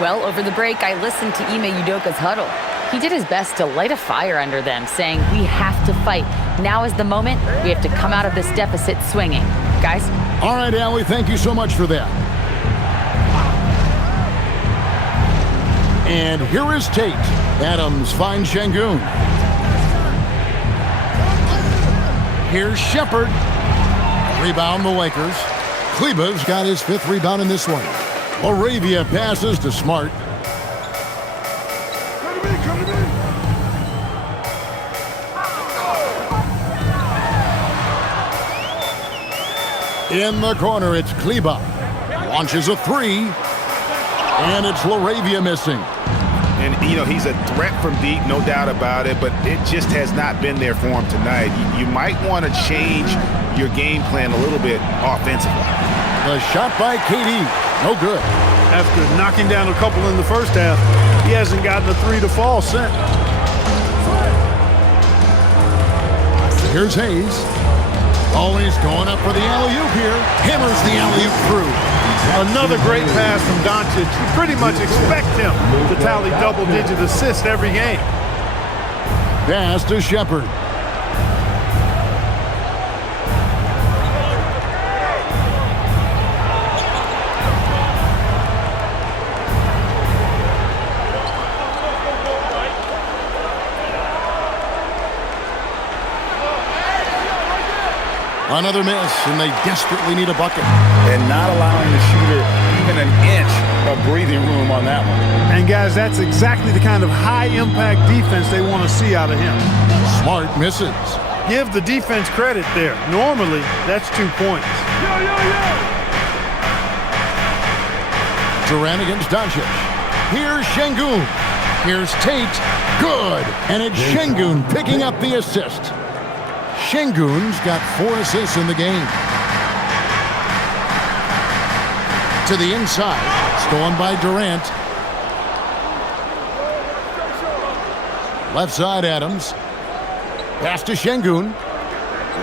Well, over the break, I listened to Ime Udoka's huddle. He did his best to light a fire under them, saying, we have to fight. Now is the moment. We have to come out of this deficit swinging. Guys? All right, Allie, thank you so much for that. And here is Tate. Adams finds Şengün. Here's Shepherd. Rebound the Lakers. Kleba's got his 5th rebound in this one. LaRavia passes to Smart. In the corner, it's Kleba. Launches a 3. And it's LaRavia missing. And, you know, he's a threat from deep, no doubt about it, but it just has not been there for him tonight. You might want to change your game plan a little bit offensively. The shot by KD. No good. After knocking down a couple in the first half, he hasn't gotten a 3 to fall since. Here's Hayes. Always going up for the alley-oop here. Hammers the alley-oop through. Another great pass from Doncic. You pretty much expect him to tally double-digit assists every game. Pass to Shepherd. Another miss, and they desperately need a bucket. And not allowing the shooter even an inch of breathing room on that one. And, guys, that's exactly the kind of high-impact defense they want to see out of him. Smart misses. Give the defense credit there. Normally, that's 2 points. Durant against Doncic. Here's Şengün. Here's Tate. Good. And it's Şengün picking up the assist. Şengün's got 4 assists in the game. To the inside. Stolen by Durant. Left side, Adams. Pass to Şengün.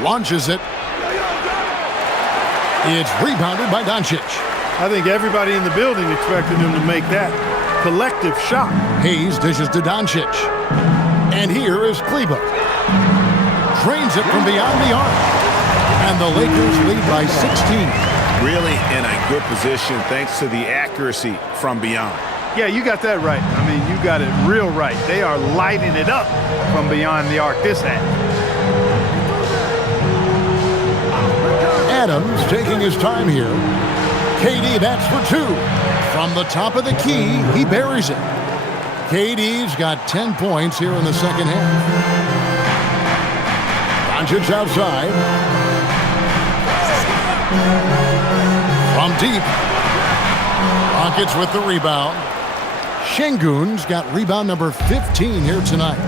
Launches it. It's rebounded by Doncic. I think everybody in the building expected him to make that collective shot. Hayes dishes to Doncic. And here is Kleba. Drains it from beyond the arc. And the Lakers lead by 16. Really in a good position thanks to the accuracy from beyond. Yeah, you got that right. I mean, you got it real right. They are lighting it up from beyond the arc this half. Adams taking his time here. KD, that's for 2. From the top of the key, he buries it. KD's got 10 points here in the second half. Doncic outside. From deep. Rockets with the rebound. Şengün's got rebound number 15 here tonight.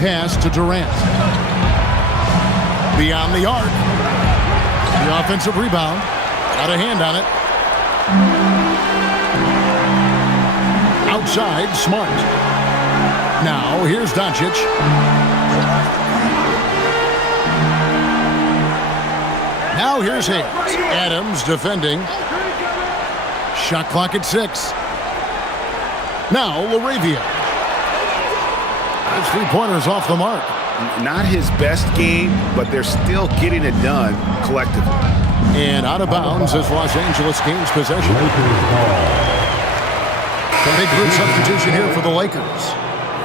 Pass to Durant. Beyond the arc. The offensive rebound. Got a hand on it. Outside, Smart. Now, here's Doncic. Now here's Hayes. Adams defending. Shot clock at 6. Now LaRavia. His 3-pointers off the mark. Not his best game, but they're still getting it done collectively. And out of bounds as Los Angeles gains possession. Big group substitution here for the Lakers.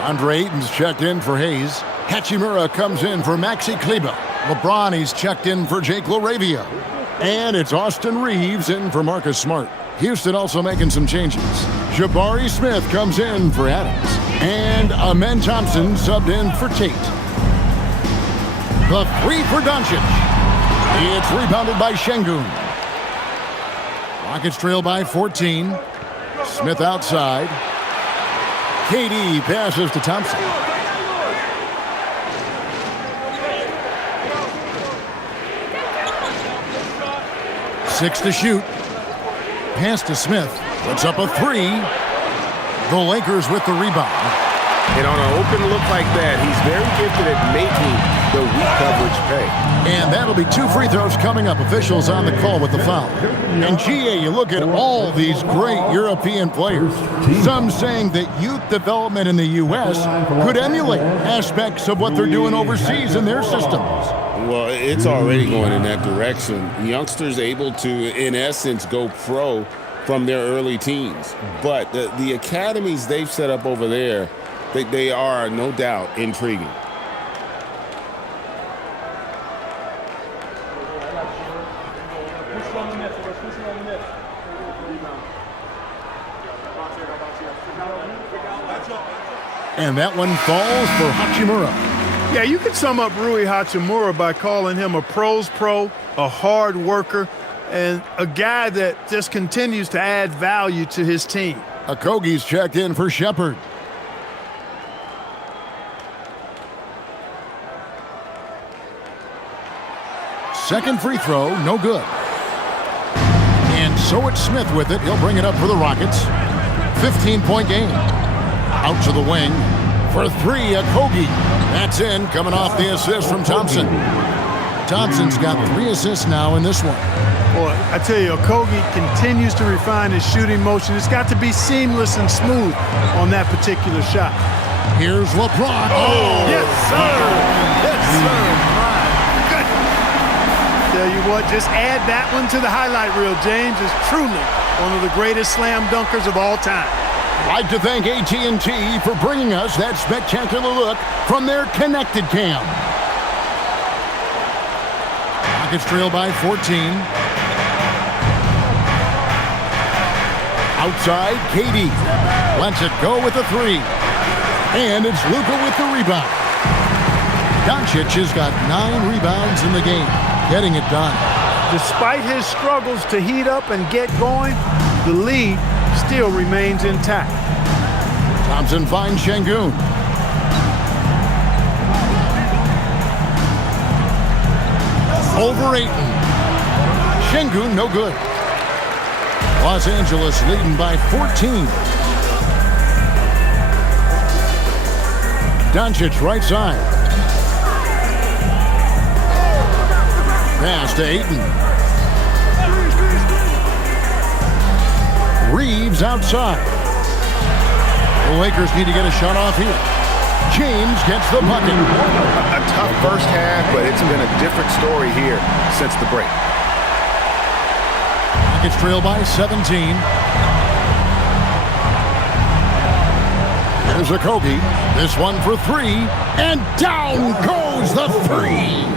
Andre Ayton's checked in for Hayes. Hachimura comes in for Maxi Kleber. LeBron, he's checked in for Jake LaRavia. And it's Austin Reeves in for Marcus Smart. Houston also making some changes. Jabari Smith comes in for Adams. And Amen Thompson subbed in for Tate. The three for Doncic. It's rebounded by Şengün. Rockets trail by 14. Smith outside. KD passes to Thompson. Six to shoot. Pass to Smith. Puts up a three. The Lakers with the rebound. And on an open look like that, he's very gifted at making the weak coverage pay. And that'll be 2 free throws coming up. Officials on the call with the foul. And GA, you look at all these great European players. Some saying that youth development in the U.S. could emulate aspects of what they're doing overseas in their systems. Well, it's already going in that direction. Youngsters able to, in essence, go pro from their early teens. But the academies they've set up over there, they are, no doubt, intriguing. And that one falls for Hachimura. Yeah, you could sum up Rui Hachimura by calling him a pro's pro, a hard worker, and a guy that just continues to add value to his team. Okogie's checked in for Shepard. Second free throw, no good. And so it's Smith with it. He'll bring it up for the Rockets. 15-point game. Out to the wing. For three, Okogie. That's in, coming off the assist from Thompson. Thompson's got 3 assists now in this one. Boy, I tell you, Okogie continues to refine his shooting motion. It's got to be seamless and smooth on that particular shot. Here's LeBron. Oh, yes, sir. Yes, sir. Tell you what, just add that one to the highlight reel. James is truly one of the greatest slam dunkers of all time. I'd like to thank AT&T for bringing us that spectacular look from their Connected Cam. Rockets trail by 14. Outside, KD lets it go with a three. And it's Luka with the rebound. Doncic has got 9 rebounds in the game. Getting it done. Despite his struggles to heat up and get going, the lead still remains intact. Thompson finds Şengün. Over Ayton. Şengün, no good. Los Angeles leading by 14. Doncic right side. Pass to Ayton. Reeves outside. The Lakers need to get a shot off here. James gets the bucket. A tough first half, but it's been a different story here since the break. Rockets trail by 17. Here's Okogie. This one for 3. And down goes the 3.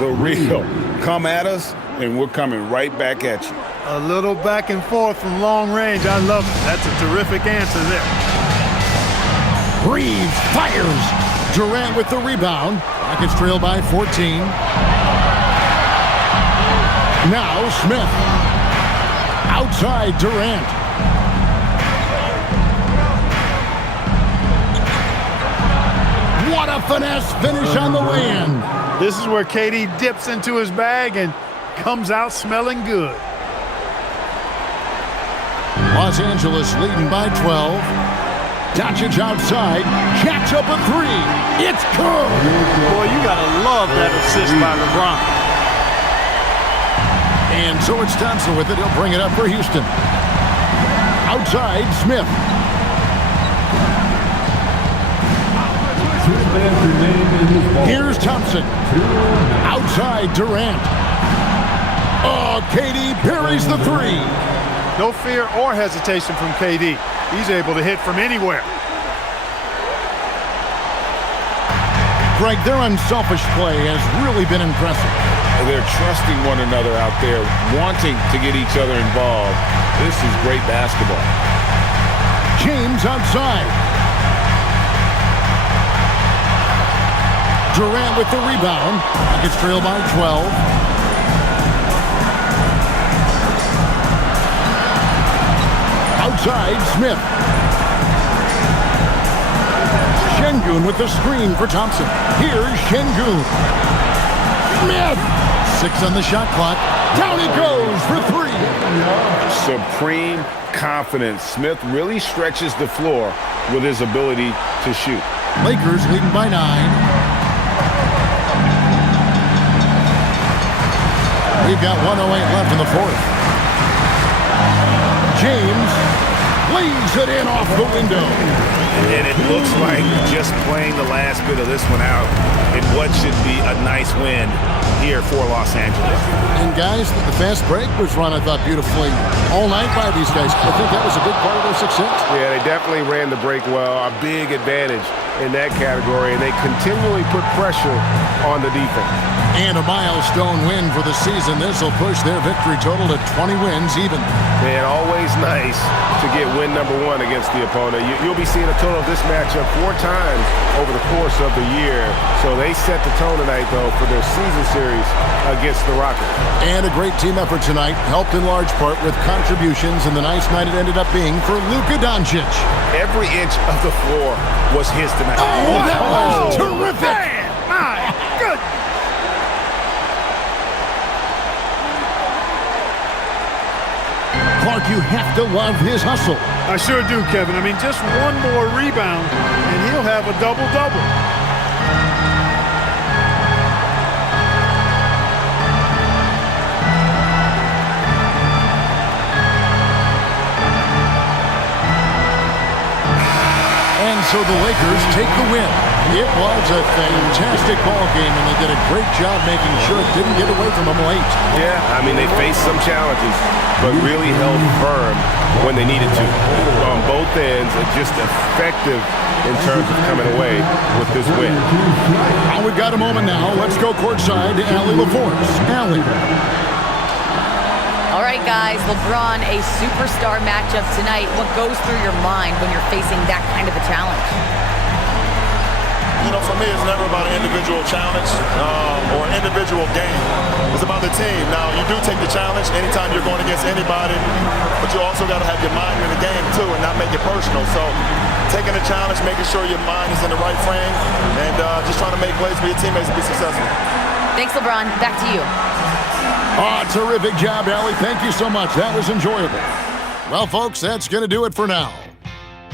The real. Come at us, and we're coming right back at you. A little back and forth from long range. I love it. That's a terrific answer there. Reeves fires. Durant with the rebound. Rockets trail by 14. Now Smith. Outside Durant. What a finesse finish on the lay-in. This is where KD dips into his bag and comes out smelling good. Los Angeles leading by 12. Doncic outside, jacks up a 3. It's good. Boy, you gotta love that assist by LeBron. And so it's Thompson with it. He'll bring it up for Houston. Outside, Smith. Here's Thompson. Outside, Durant. Oh, KD buries the three. No fear or hesitation from KD. He's able to hit from anywhere. Greg, their unselfish play has really been impressive. They're trusting one another out there, wanting to get each other involved. This is great basketball. James outside. Durant with the rebound. Gets trailed by 12. Outside, Smith. Şengün with the screen for Thompson. Here's Şengün. Smith! 6 on the shot clock. Down he goes for 3. Supreme confidence. Smith really stretches the floor with his ability to shoot. Lakers leading by 9. We've got 1:08 left in the fourth. James lays it in off the window. And it looks like just playing the last bit of this one out in what should be a nice win here for Los Angeles. And guys, the fast break was run, I thought, beautifully all night by these guys. I think that was a big part of their success. Yeah, they definitely ran the break well. A big advantage in that category, and they continually put pressure on the defense. And a milestone win for the season. This will push their victory total to 20 wins even. Man, always nice to get win number 1 against the opponent. You'll be seeing a total of this matchup 4 times over the course of the year. So they set the tone tonight, though, for their season series against the Rockets. And a great team effort tonight, helped in large part with contributions, and the nice night it ended up being for Luka Doncic. Every inch of the floor was his tonight. Oh, that was terrific! Man, my goodness. Clark, you have to love his hustle. I sure do, Kevin. I mean, just one more rebound, and he'll have a double-double. And so the Lakers take the win. It was a fantastic ball game, and they did a great job making sure it didn't get away from them late. Yeah, I mean, they faced some challenges, but really held firm when they needed to. On both ends, just effective in terms of coming away with this win. We've got a moment now. Let's go courtside to Allie LaForce. Allie. All right, guys, LeBron, a superstar matchup tonight. What goes through your mind when you're facing that kind of a challenge? You know, for me, it's never about an individual challenge or an individual game. It's about the team. Now, you do take the challenge anytime you're going against anybody, but you also got to have your mind in the game, too, and not make it personal. So taking the challenge, making sure your mind is in the right frame, and just trying to make plays for your teammates to be successful. Thanks, LeBron. Back to you. Oh, terrific job, Allie. Thank you so much. That was enjoyable. Well, folks, that's going to do it for now.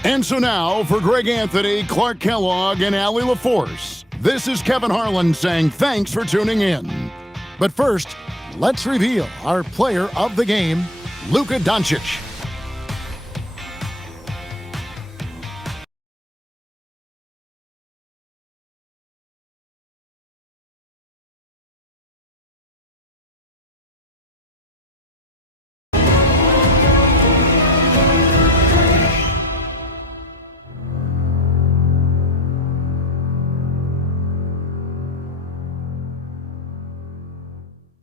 And so now, for Greg Anthony, Clark Kellogg, and Allie LaForce, this is Kevin Harlan saying thanks for tuning in. But first, let's reveal our player of the game, Luka Doncic.